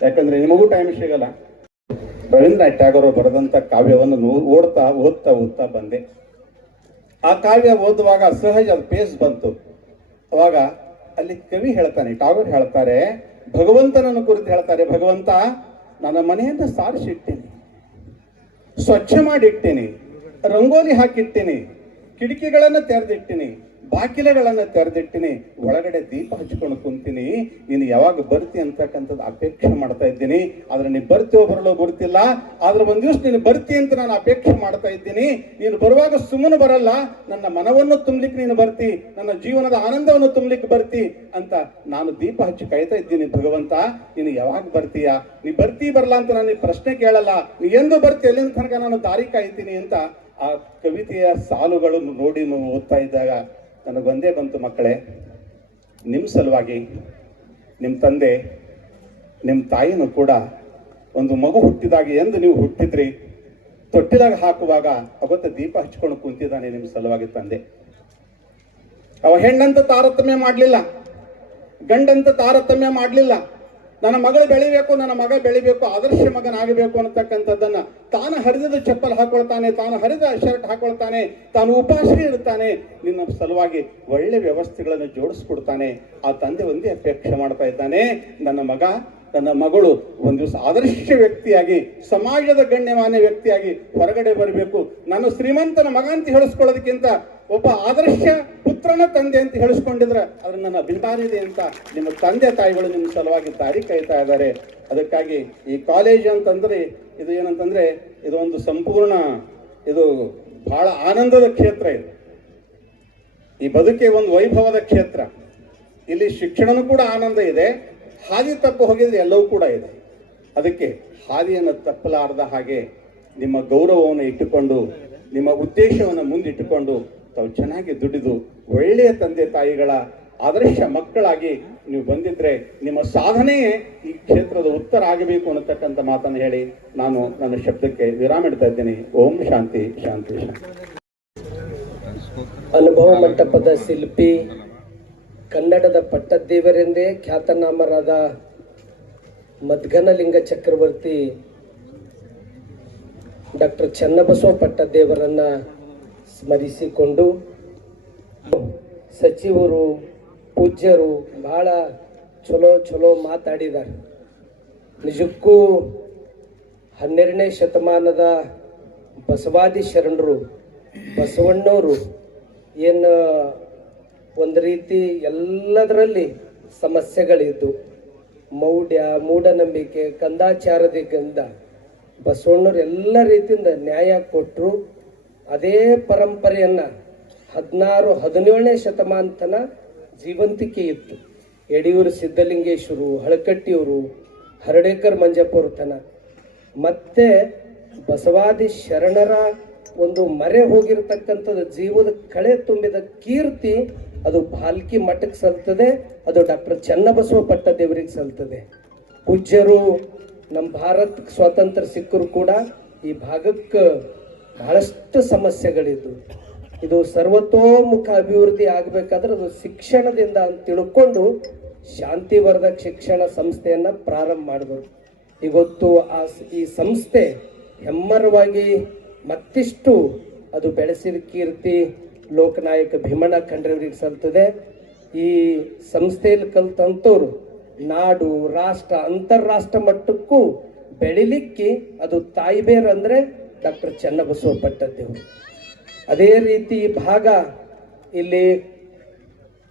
ಯಾಕಂದ್ರೆ ನಿಮಗೂ ಟೈಮ್ ಸಿಗಲ್ಲ. ರವೀಂದ್ರನಾಥ್ ಟ್ಯಾಗೋರ್ ಬರೆದಂತ ಕಾವ್ಯವನ್ನು ಓದ್ತಾ ಬಂದೆ. ಆ ಕಾವ್ಯ ಓದುವಾಗ ಸಹಜ ಅದು ಪೇಸ್ ಬಂತು. ಅವಾಗ ಅಲ್ಲಿ ಕವಿ ಹೇಳ್ತಾನೆ, ಟಾಗೋರ್ ಹೇಳ್ತಾರೆ, ಭಗವಂತನನ್ನು ಕುರಿತು ಹೇಳ್ತಾರೆ, ಭಗವಂತ ನನ್ನ ಮನೆಯಿಂದ ಸಾರಿಸಿಟ್ಟೇನೆ, ಸ್ವಚ್ಛ ಮಾಡಿಟ್ಟೇನೆ, ರಂಗೋಲಿ ಹಾಕಿಟ್ಟೇನೆ, ಕಿಟಕಿಗಳನ್ನು ತೆರೆದಿಟ್ಟಿನಿ, ಬಾಗಿಲುಗಳನ್ನು ತೆರೆದಿಟ್ಟಿನಿ, ಒಳಗಡೆ ದೀಪ ಹಚ್ಕೊಂಡು ಕುಂತೀನಿ, ನೀನು ಯಾವಾಗ ಬರ್ತಿ ಅಂತಕ್ಕಂಥದ್ದು ಅಪೇಕ್ಷೆ ಮಾಡ್ತಾ ಇದ್ದೀನಿ. ಆದ್ರೆ ನೀನು ಬರ್ತೀವೋ ಬರಲೋ ಗೊತ್ತಿಲ್ಲ, ಆದ್ರೆ ಒಂದ್ ದಿವಸ ನೀನು ಬರ್ತಿ ಅಂತ ನಾನು ಅಪೇಕ್ಷೆ ಮಾಡ್ತಾ ಇದ್ದೀನಿ. ನೀನು ಬರುವಾಗ ಸುಮ್ಮನೆ ಬರಲ್ಲ, ನನ್ನ ಮನವನ್ನು ತುಂಬಲಿಕ್ಕೆ ನೀನು ಬರ್ತಿ, ನನ್ನ ಜೀವನದ ಆನಂದವನ್ನು ತುಂಬಲಿಕ್ಕೆ ಬರ್ತಿ ಅಂತ ನಾನು ದೀಪ ಹಚ್ಚಿ ಕಾಯ್ತಾ ಇದ್ದೀನಿ. ಭಗವಂತ ನೀನು ಯಾವಾಗ ಬರ್ತೀಯಾ? ನೀ ಬರ್ತಿ ಬರಲ್ಲ ಅಂತ ನಾನು ಪ್ರಶ್ನೆ ಕೇಳಲ್ಲ, ನೀ ಎಂದು ಬರ್ತಿ ಎಲ್ಲಿಂದ ತನಕ ನಾನು ದಾರಿ ಕಾಯ್ತೀನಿ ಅಂತ ಆ ಕವಿತೆಯ ಸಾಲುಗಳು ನೋಡಿ ಓದ್ತಾ ಇದ್ದಾಗ ನನಗೊಂದೇ ಬಂತು, ಮಕ್ಕಳೇ, ನಿಮ್ಮ ಸಲುವಾಗಿ ನಿಮ್ಮ ತಂದೆ ನಿಮ್ಮ ತಾಯಿನೂ ಕೂಡ ಒಂದು ಮಗು ಹುಟ್ಟಿದಾಗ ಎಂದು ನೀವು ಹುಟ್ಟಿದ್ರಿ, ತೊಟ್ಟಿಲಾಗ ಹಾಕುವಾಗ ಅವತ್ತು ದೀಪ ಹಚ್ಕೊಂಡು ಕುಂತಿದ್ದಾನೆ ನಿಮ್ಮ ಸಲುವಾಗಿ ತಂದೆ. ಅವ ಹೆಣ್ಣಂತ ತಾರತಮ್ಯ ಮಾಡಲಿಲ್ಲ, ಗಂಡಂತ ತಾರತಮ್ಯ ಮಾಡಲಿಲ್ಲ. ನನ್ನ ಮಗಳು ಬೆಳಿಬೇಕು, ನನ್ನ ಮಗ ಬೆಳಿಬೇಕು, ಆದರ್ಶ ಮಗನಾಗಬೇಕು ಅನ್ನತಕ್ಕಂಥದ್ದನ್ನ ತಾನು ಹರಿದ ಚಪ್ಪಲ್ ಹಾಕೊಳ್ತಾನೆ, ತಾನು ಹರಿದ ಶರ್ಟ್ ಹಾಕೊಳ್ತಾನೆ, ತಾನು ಉಪವಾಸ ಇರ್ತಾನೆ, ನಿನ್ನ ಸಲುವಾಗಿ ಒಳ್ಳೆ ವ್ಯವಸ್ಥೆಗಳನ್ನು ಜೋಡಿಸ್ಕೊಡ್ತಾನೆ. ಆ ತಂದೆ ಒಂದೇ ಅಪೇಕ್ಷೆ ಮಾಡ್ತಾ ಇದ್ದಾನೆ, ನನ್ನ ಮಗ ನನ್ನ ಮಗಳು ಒಂದು ದಿವಸ ಆದರ್ಶ ವ್ಯಕ್ತಿಯಾಗಿ, ಸಮಾಜದ ಗಣ್ಯಮಾನ್ಯ ವ್ಯಕ್ತಿಯಾಗಿ ಹೊರಗಡೆ ಬರಬೇಕು. ನಾನು ಶ್ರೀಮಂತನ ಮಗ ಅಂತ ಹೇಳಿಸ್ಕೊಳ್ಳೋದಕ್ಕಿಂತ ಒಬ್ಬ ಆದರ್ಶ ಪುತ್ರನ ತಂದೆ ಅಂತ ಹೇಳಿಸ್ಕೊಂಡಿದ್ರೆ ಅದ್ರ ನನ್ನ ಅಭಿಮಾನ ಇದೆ ಅಂತ ನಿಮ್ಮ ತಂದೆ ತಾಯಿಗಳು ನಿಮ್ಮ ಸಲುವಾಗಿ ದಾರಿ ಕಾಯ್ತಾ ಇದ್ದಾರೆ. ಅದಕ್ಕಾಗಿ ಈ ಕಾಲೇಜ್ ಅಂತಂದ್ರೆ ಇದು ಏನಂತಂದ್ರೆ ಇದು ಒಂದು ಸಂಪೂರ್ಣ, ಇದು ಬಹಳ ಆನಂದದ ಕ್ಷೇತ್ರ. ಇದು ಈ ಬದುಕೆ ಒಂದು ವೈಭವದ ಕ್ಷೇತ್ರ. ಇಲ್ಲಿ ಶಿಕ್ಷಣನೂ ಕೂಡ ಆನಂದ ಇದೆ, ಹಾದಿ ತಪ್ಪು ಹೋಗಿದ್ರೆ ಎಲ್ಲವೂ ಕೂಡ ಇದೆ. ಅದಕ್ಕೆ ಹಾದಿಯನ್ನು ತಪ್ಪಲಾರದ ಹಾಗೆ ನಿಮ್ಮ ಗೌರವವನ್ನು ಇಟ್ಟುಕೊಂಡು, ನಿಮ್ಮ ಉದ್ದೇಶವನ್ನು ಮುಂದಿಟ್ಟುಕೊಂಡು ತಾವು ಚೆನ್ನಾಗಿ ದುಡಿದು ಒಳ್ಳೆಯ ತಂದೆ ತಾಯಿಗಳ ಆದರ್ಶ ಮಕ್ಕಳಾಗಿ ನೀವು ಬಂದಿದ್ರೆ ನಿಮ್ಮ ಸಾಧನೆಯೇ ಈ ಕ್ಷೇತ್ರದ ಉತ್ತರ ಆಗಬೇಕು ಅನ್ನತಕ್ಕಂಥ ಮಾತನ್ನು ಹೇಳಿ ನಾನು ನನ್ನ ಶಬ್ದಕ್ಕೆ ವಿರಾಮ ಇಡ್ತಾ ಇದ್ದೇನೆ. ಓಂ ಶಾಂತಿ ಶಾಂತಿ ಶಾಂತಿ. ಅನುಭವ ಮಂಟಪದ ಶಿಲ್ಪಿ, ಕನ್ನಡದ ಪಟ್ಟದೇವರೆಂದೇ ಖ್ಯಾತನಾಮರಾದ ಮದ್ಗನಲಿಂಗ ಚಕ್ರವರ್ತಿ ಡಾಕ್ಟರ್ ಚನ್ನಬಸವ ಪಟ್ಟದೇವರನ್ನ ಸ್ಮರಿಸಿಕೊಂಡು ಸಚಿವರು, ಪೂಜ್ಯರು ಬಹಳ ಚಲೋ ಮಾತಾಡಿದ್ದಾರೆ. ನಿಜಕ್ಕೂ 12ನೇ ಶತಮಾನದ ಬಸವಾದಿ ಶರಣರು, ಬಸವಣ್ಣವರು ಏನು ಒಂದು ರೀತಿ ಎಲ್ಲದರಲ್ಲಿ ಸಮಸ್ಯೆಗಳಿದ್ದು, ಮೌಢ್ಯ, ಮೂಢನಂಬಿಕೆ, ಕಂದಾಚಾರದಿಂದ ಬಸವಣ್ಣವ್ರು ಎಲ್ಲ ರೀತಿಯಿಂದ ನ್ಯಾಯ ಕೊಟ್ಟರು. ಅದೇ ಪರಂಪರೆಯನ್ನು 16-17ನೇ ಶತಮಾನ ತನ ಜೀವಂತಿಕೆ ಇತ್ತು. ಯಡಿಯೂರು ಸಿದ್ಧಲಿಂಗೇಶ್ವರು, ಹಳಕಟ್ಟಿಯವರು, ಹರಡೇಕರ್ ಮಂಜಪ್ಪವ್ರ ತನ. ಮತ್ತೆ ಬಸವಾದಿ ಶರಣರ ಒಂದು ಮರೆ ಹೋಗಿರತಕ್ಕಂಥದ್ದು, ಜೀವದ ಕಳೆ ತುಂಬಿದ ಕೀರ್ತಿ ಅದು ಭಾಲ್ಕಿ ಮಠಕ್ಕೆ ಸಲ್ತದೆ, ಅದು ಡಾಕ್ಟರ್ ಚನ್ನಬಸವ ಪಟ್ಟದೇವರಿಗೆ ಸಲ್ತದೆ. ಪೂಜ್ಯರು ನಮ್ಮ ಭಾರತಕ್ಕೆ ಸ್ವಾತಂತ್ರ್ಯ ಸಿಕ್ಕರು ಕೂಡ ಈ ಭಾಗಕ್ಕೆ ಬಹಳಷ್ಟು ಸಮಸ್ಯೆಗಳಿದ್ದು, ಇದು ಸರ್ವತೋಮುಖ ಅಭಿವೃದ್ಧಿ ಆಗಬೇಕಾದ್ರೆ ಅದು ಶಿಕ್ಷಣದಿಂದ ಅಂತ ತಿಳ್ಕೊಂಡು ಶಾಂತಿವರ್ಧಕ ಶಿಕ್ಷಣ ಸಂಸ್ಥೆಯನ್ನು ಪ್ರಾರಂಭ ಮಾಡಿದರು. ಇವತ್ತು ಈ ಸಂಸ್ಥೆ ಹೆಮ್ಮರವಾಗಿ ಮತ್ತಿಷ್ಟು ಅದು ಬೆಳೆಸಿದ ಕೀರ್ತಿ ಲೋಕನಾಯಕ ಭೀಮಣ್ಣ ಖಂಡ್ರೆಯವರಿಗೆ ಸಲ್ತದೆ. ಈ ಸಂಸ್ಥೆಯಲ್ಲಿ ಕಲ್ತಂಥವ್ರು ನಾಡು, ರಾಷ್ಟ್ರ, ಅಂತಾರಾಷ್ಟ್ರ ಮಟ್ಟಕ್ಕೂ ಬೆಳಿಲಿಕ್ಕೆ ಅದು ತಾಯಿಬೇರು ಅಂದರೆ ಡಾಕ್ಟರ್ ಚನ್ನಬಸವ ಪಟ್ಟದೇವರು. ಅದೇ ರೀತಿ ಈ ಭಾಗ ಇಲ್ಲಿ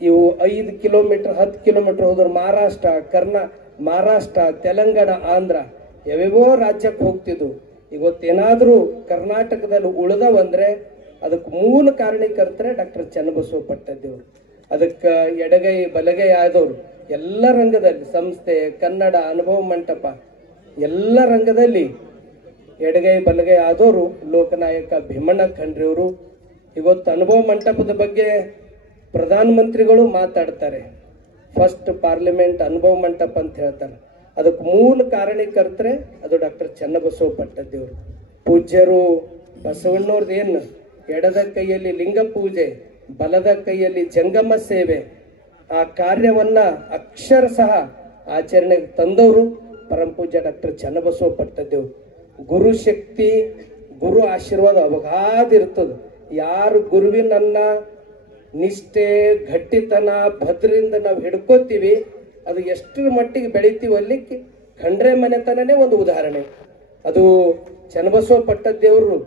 ಇವು 5 ಕಿಲೋಮೀಟರ್ 10 ಕಿಲೋಮೀಟರ್ ಹೋದ್ರೆ ಮಹಾರಾಷ್ಟ್ರ, ತೆಲಂಗಾಣ, ಆಂಧ್ರ ಯಾವ್ಯಾವೋ ರಾಜ್ಯಕ್ಕೆ ಹೋಗ್ತಿದ್ವು. ಇವತ್ತೇನಾದರೂ ಕರ್ನಾಟಕದಲ್ಲಿ ಉಳಿದವಂದ್ರೆ ಅದಕ್ಕೆ ಮೂಲ ಕಾರಣೀಕರ್ತರೆ ಡಾಕ್ಟರ್ ಚನ್ನಬಸವ ಪಟ್ಟದೇವರು. ಅದಕ್ಕೆ ಎಡಗೈ ಬಲಗೈ ಆದವರು ಎಲ್ಲ ರಂಗದಲ್ಲಿ, ಸಂಸ್ಥೆ, ಕನ್ನಡ, ಅನುಭವ ಮಂಟಪ ಎಲ್ಲ ರಂಗದಲ್ಲಿ ಎಡಗೈ ಬಲಗೈ ಆದವರು ಲೋಕನಾಯಕ ಭೀಮಣ್ಣ ಖಂಡ್ರೆಯವರು. ಇವತ್ತು ಅನುಭವ ಮಂಟಪದ ಬಗ್ಗೆ ಪ್ರಧಾನಮಂತ್ರಿಗಳು ಮಾತಾಡ್ತಾರೆ. ಫಸ್ಟ್ ಪಾರ್ಲಿಮೆಂಟ್ ಅನುಭವ ಮಂಟಪ ಅಂತ ಹೇಳ್ತಾರೆ. ಅದಕ್ಕೆ ಮೂಲ ಕಾರಣೀಕರ್ತರೆ ಅದು ಡಾಕ್ಟರ್ ಚನ್ನಬಸವ ಪಟ್ಟದೇವರು. ಪೂಜ್ಯರು ಬಸವಣ್ಣವ್ರದ್ದು ಏನು ಎಡದ ಕೈಯಲ್ಲಿ ಲಿಂಗ ಪೂಜೆ, ಬಲದ ಕೈಯಲ್ಲಿ ಜಂಗಮ ಸೇವೆ, ಆ ಕಾರ್ಯವನ್ನ ಅಕ್ಷರಶಃ ಆಚರಣೆಗೆ ತಂದವರು ಪರಮಪೂಜ್ಯ ಡಾಕ್ಟರ್ ಚನ್ನಬಸವ ಪಟ್ಟದೇವರು. ಗುರು ಶಕ್ತಿ, ಗುರು ಆಶೀರ್ವಾದ ಅಗಾಧಿರ್ತದೆ. ಯಾರು ಗುರುವಿನನ್ನ ನಿಷ್ಠೆ, ಗಟ್ಟಿತನ, ಭದ್ರಿಂದ ನಾವು ಹಿಡ್ಕೋತೀವಿ, ಅದು ಎಷ್ಟರ ಮಟ್ಟಿಗೆ ಬೆಳಿತೀವಿ ಅಲ್ಲಿಕ್ಕೆ ಖಂಡ್ರೆ ಮನೆತನನೇ ಒಂದು ಉದಾಹರಣೆ. ಅದು ಚನ್ನಬಸವ ಪಟ್ಟದೇವರು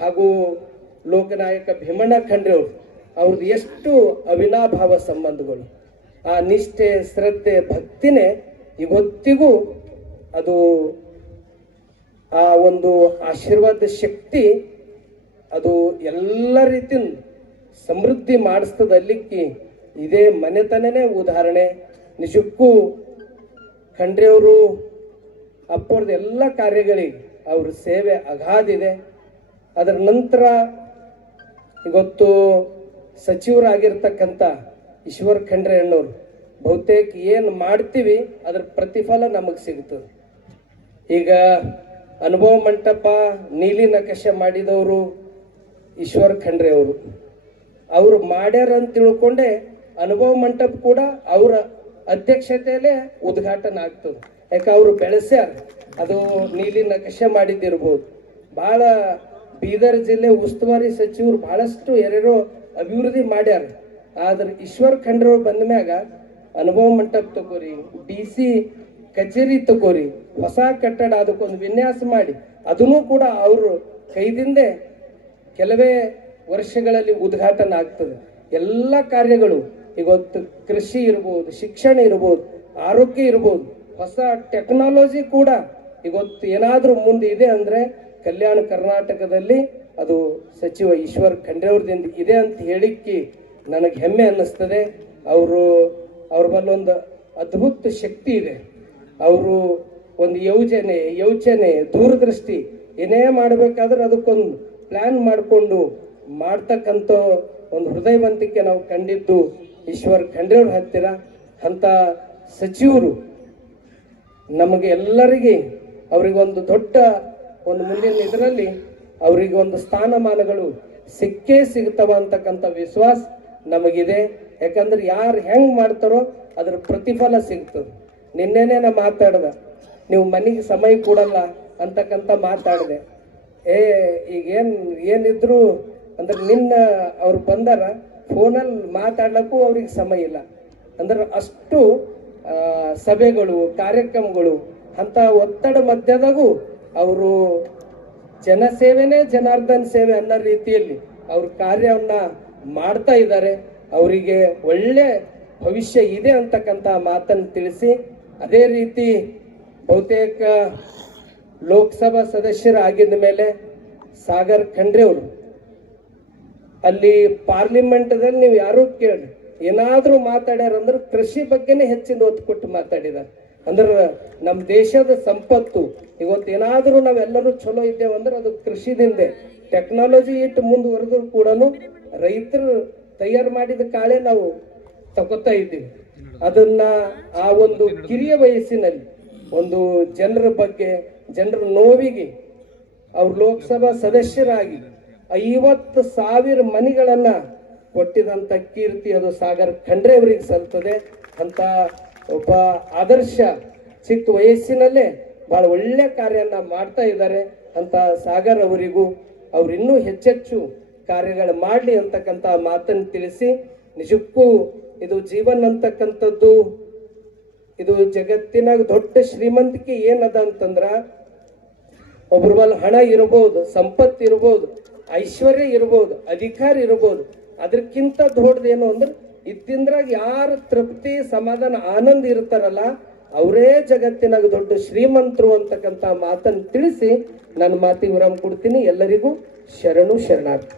ಹಾಗೂ ಲೋಕನಾಯಕ ಭೀಮಣ್ಣ ಖಂಡ್ರೆಯವರು ಅವ್ರದ್ದು ಎಷ್ಟು ಅವಿನಾಭಾವ ಸಂಬಂಧಗಳು. ಆ ನಿಷ್ಠೆ, ಶ್ರದ್ಧೆ, ಭಕ್ತಿನೇ ಇವತ್ತಿಗೂ ಅದು ಆ ಒಂದು ಆಶೀರ್ವಾದ ಶಕ್ತಿ ಅದು ಎಲ್ಲ ರೀತಿಯಿಂದ ಸಮೃದ್ಧಿ ಮಾಡಿಸ್ತದೆ. ಅಲ್ಲಿಕ್ಕೆ ಇದೇ ಮನೆತನನೇ ಉದಾಹರಣೆ. ನಿಜಕ್ಕೂ ಖಂಡ್ರೆಯವರು ಅಪ್ಪವ್ರದ್ದು ಎಲ್ಲ ಕಾರ್ಯಗಳಿಗೆ ಅವ್ರ ಸೇವೆ ಅಗಾಧಿದೆ. ಅದರ ನಂತರ ಇವತ್ತು ಸಚಿವರಾಗಿರ್ತಕ್ಕಂಥ ಈಶ್ವರ ಖಂಡ್ರೆ ಅಣ್ಣವರು ಬಹುತೇಕ ಏನು ಮಾಡ್ತೀವಿ ಅದರ ಪ್ರತಿಫಲ ನಮಗೆ ಸಿಗ್ತದೆ. ಈಗ ಅನುಭವ ಮಂಟಪ ನೀಲಿ ನಕಾಶೆ ಮಾಡಿದವರು ಈಶ್ವರ್ ಖಂಡ್ರೆ ಅವರು ಮಾಡ್ಯಾರ ಅಂತ ತಿಳ್ಕೊಂಡೆ ಅನುಭವ ಮಂಟಪ ಕೂಡ ಅವರ ಅಧ್ಯಕ್ಷತೆಯಲ್ಲೇ ಉದ್ಘಾಟನೆ ಆಗ್ತದೆ. ಯಾಕೆ ಅವರು ಬೆಳೆಸ್ಯಾರ, ಅದು ನೀಲಿ ನಕಾಶೆ ಮಾಡಿದ್ದಿರ್ಬೋದು. ಭಾಳ ಬೀದರ್ ಜಿಲ್ಲೆ ಉಸ್ತುವಾರಿ ಸಚಿವರು ಬಹಳಷ್ಟು ಯಾರ್ಯಾರೋ ಅಭಿವೃದ್ಧಿ ಮಾಡ್ಯಾರ. ಆದ್ರೆ ಈಶ್ವರ್ ಖಂಡ್ರೆ ಬಂದ ಮ್ಯಾಗ ಅನುಭವ ಮಂಟಪ ತಗೋರಿ, DC ಕಚೇರಿ ತಗೋರಿ, ಹೊಸ ಕಟ್ಟಡ ಅದಕ್ಕೊಂದು ವಿನ್ಯಾಸ ಮಾಡಿ ಅದನ್ನು ಕೂಡ ಅವರು ಕೈದಿಂದೆ ಕೆಲವೇ ವರ್ಷಗಳಲ್ಲಿ ಉದ್ಘಾಟನೆ ಆಗ್ತದೆ. ಎಲ್ಲ ಕಾರ್ಯಗಳು ಇವತ್ತು ಕೃಷಿ ಇರ್ಬೋದು, ಶಿಕ್ಷಣ ಇರ್ಬೋದು, ಆರೋಗ್ಯ ಇರ್ಬೋದು, ಹೊಸ ಟೆಕ್ನಾಲಜಿ ಕೂಡ ಇವತ್ತು ಏನಾದರೂ ಮುಂದೆ ಇದೆ ಅಂದರೆ ಕಲ್ಯಾಣ ಕರ್ನಾಟಕದಲ್ಲಿ ಅದು ಸಚಿವ ಈಶ್ವರ್ ಖಂಡ್ರೆ ಅವ್ರದಿಂದ ಇದೆ ಅಂತ ಹೇಳಿಕ್ಕೆ ನನಗೆ ಹೆಮ್ಮೆ ಅನ್ನಿಸ್ತದೆ. ಅವ್ರ ಬಲ್ಲೊಂದು ಅದ್ಭುತ ಶಕ್ತಿ ಇದೆ. ಅವರು ಒಂದು ಯೋಚನೆ ದೂರದೃಷ್ಟಿ ಏನೇ ಮಾಡಬೇಕಾದ್ರೆ ಅದಕ್ಕೊಂದು ಪ್ಲಾನ್ ಮಾಡಿಕೊಂಡು ಮಾಡ್ತಕ್ಕಂಥ ಒಂದು ಹೃದಯವಂತಿಕೆ ನಾವು ಕಂಡಿದ್ದು ಈಶ್ವರ್ ಖಂಡ್ರೆ ಅವ್ರ ಹತ್ತಿರ. ಅಂತ ಸಚಿವರು ನಮಗೆ ಎಲ್ಲರಿಗೆ ಅವರಿಗೊಂದು ದೊಡ್ಡ ಒಂದು ಮುಂದಿನ ಇದರಲ್ಲಿ ಅವರಿಗೆ ಒಂದು ಸ್ಥಾನಮಾನಗಳು ಸಿಕ್ಕೇ ಸಿಗ್ತವ ಅಂತಕ್ಕಂಥ ವಿಶ್ವಾಸ ನಮಗಿದೆ. ಯಾಕಂದ್ರೆ ಯಾರು ಹೆಂಗೆ ಮಾಡ್ತಾರೋ ಅದ್ರ ಪ್ರತಿಫಲ ಸಿಗ್ತದೆ. ನಿನ್ನೆನೇ ನಾ ಮಾತಾಡ್ದೆ, ನೀವು ಮನೆಗೆ ಸಮಯ ಕೊಡಲ್ಲ ಅಂತಕ್ಕಂಥ ಮಾತಾಡಿದೆ. ಏನಿದ್ರು ಅಂದ್ರೆ ನಿನ್ನ ಅವ್ರು ಬಂದಾರ ಫೋನಲ್ಲಿ ಮಾತಾಡ್ಲಿಕ್ಕೂ ಅವ್ರಿಗೆ ಸಮಯ ಇಲ್ಲ. ಅಂದ್ರೆ ಅಷ್ಟು ಸಭೆಗಳು, ಕಾರ್ಯಕ್ರಮಗಳು, ಅಂತ ಒತ್ತಡ ಮಧ್ಯದಾಗೂ ಅವರು ಜನಸೇವೆನೇ ಜನಾರ್ದನ್ ಸೇವೆ ಅನ್ನೋ ರೀತಿಯಲ್ಲಿ ಅವ್ರ ಕಾರ್ಯವನ್ನ ಮಾಡ್ತಾ ಇದ್ದಾರೆ. ಅವರಿಗೆ ಒಳ್ಳೆ ಭವಿಷ್ಯ ಇದೆ ಅಂತಕ್ಕಂಥ ಮಾತನ್ನು ತಿಳಿಸಿ, ಅದೇ ರೀತಿ ಬಹುತೇಕ ಲೋಕಸಭಾ ಸದಸ್ಯರಾಗಿದ್ದ ಮೇಲೆ ಸಾಗರ್ ಖಂಡ್ರೆ ಅವರು ಅಲ್ಲಿ ಪಾರ್ಲಿಮೆಂಟ್ದಲ್ಲಿ ನೀವು ಯಾರು ಕೇಳಿ ಏನಾದರೂ ಮಾತಾಡ್ಯಾರ ಅಂದ್ರೆ ಕೃಷಿ ಬಗ್ಗೆನೇ ಹೆಚ್ಚಿನ ಒತ್ತು ಕೊಟ್ಟು ಮಾತಾಡಿದ್ದಾರೆ. ಅಂದ್ರೆ ನಮ್ಮ ದೇಶದ ಸಂಪತ್ತು ಇವತ್ತೇನಾದರೂ ನಾವೆಲ್ಲರೂ ಚಲೋ ಇದ್ದೇವೆ ಅಂದ್ರೆ ಅದು ಕೃಷಿದಿಂದೆ. ಟೆಕ್ನಾಲಜಿ ಇಟ್ಟು ಮುಂದುವರೆದ್ರು ಕೂಡ ರೈತರು ತಯಾರು ಮಾಡಿದ ಕಾಳೆ ನಾವು ತಗೋತಾ ಇದ್ದೀವಿ. ಅದನ್ನ ಆ ಒಂದು ಕಿರಿಯ ವಯಸ್ಸಿನಲ್ಲಿ ಒಂದು ಜನರ ಬಗ್ಗೆ, ಜನರ ನೋವಿಗೆ ಅವ್ರು ಲೋಕಸಭಾ ಸದಸ್ಯರಾಗಿ 50,000 ಮನೆಗಳನ್ನ ಕೊಟ್ಟಿದಂತ ಕೀರ್ತಿ ಅದು ಸಾಗರ್ ಖಂಡ್ರೆ ಅವರಿಗೆ ಸಲ್ತದೆ. ಅಂತ ಒಬ್ಬ ಆದರ್ಶ ಚಿಕ್ಕ ವಯಸ್ಸಿನಲ್ಲೇ ಬಹಳ ಒಳ್ಳೆ ಕಾರ್ಯನ ಮಾಡ್ತಾ ಇದ್ದಾರೆ. ಅಂತ ಸಾಗರ್ ಅವರಿಗೂ ಅವ್ರು ಇನ್ನೂ ಹೆಚ್ಚೆಚ್ಚು ಕಾರ್ಯಗಳು ಮಾಡಲಿ ಅಂತಕ್ಕಂಥ ಮಾತನ್ನು ತಿಳಿಸಿ, ನಿಜಕ್ಕೂ ಇದು ಜೀವನ ಅಂತಕ್ಕಂಥದ್ದು ಇದು ಜಗತ್ತಿನಾಗ ದೊಡ್ಡ ಶ್ರೀಮಂತಿಕೆ ಏನದ ಅಂತಂದ್ರ ಒಬ್ರ ಬಲ್ ಹಣ ಇರಬಹುದು, ಸಂಪತ್ತು ಇರಬಹುದು, ಐಶ್ವರ್ಯ ಇರಬಹುದು, ಅಧಿಕಾರ ಇರಬಹುದು. ಅದಕ್ಕಿಂತ ದೊಡ್ಡದೇನು ಅಂದ್ರೆ ಇದ್ದಿಂದ್ರಾಗ ಯಾರು ತೃಪ್ತಿ, ಸಮಾಧಾನ, ಆನಂದ ಇರ್ತಾರಲ್ಲ ಅವರೇ ಜಗತ್ತಿನಾಗ ದೊಡ್ಡ ಶ್ರೀಮಂತರು ಅಂತಕ್ಕಂಥ ಮಾತನ್ನು ತಿಳಿಸಿ ನನ್ನ ಮಾತಿಗೆ ವಿರಾಮ ಕೊಡ್ತೀನಿ. ಎಲ್ಲರಿಗೂ ಶರಣು ಶರಣಾರ್ಥಿ.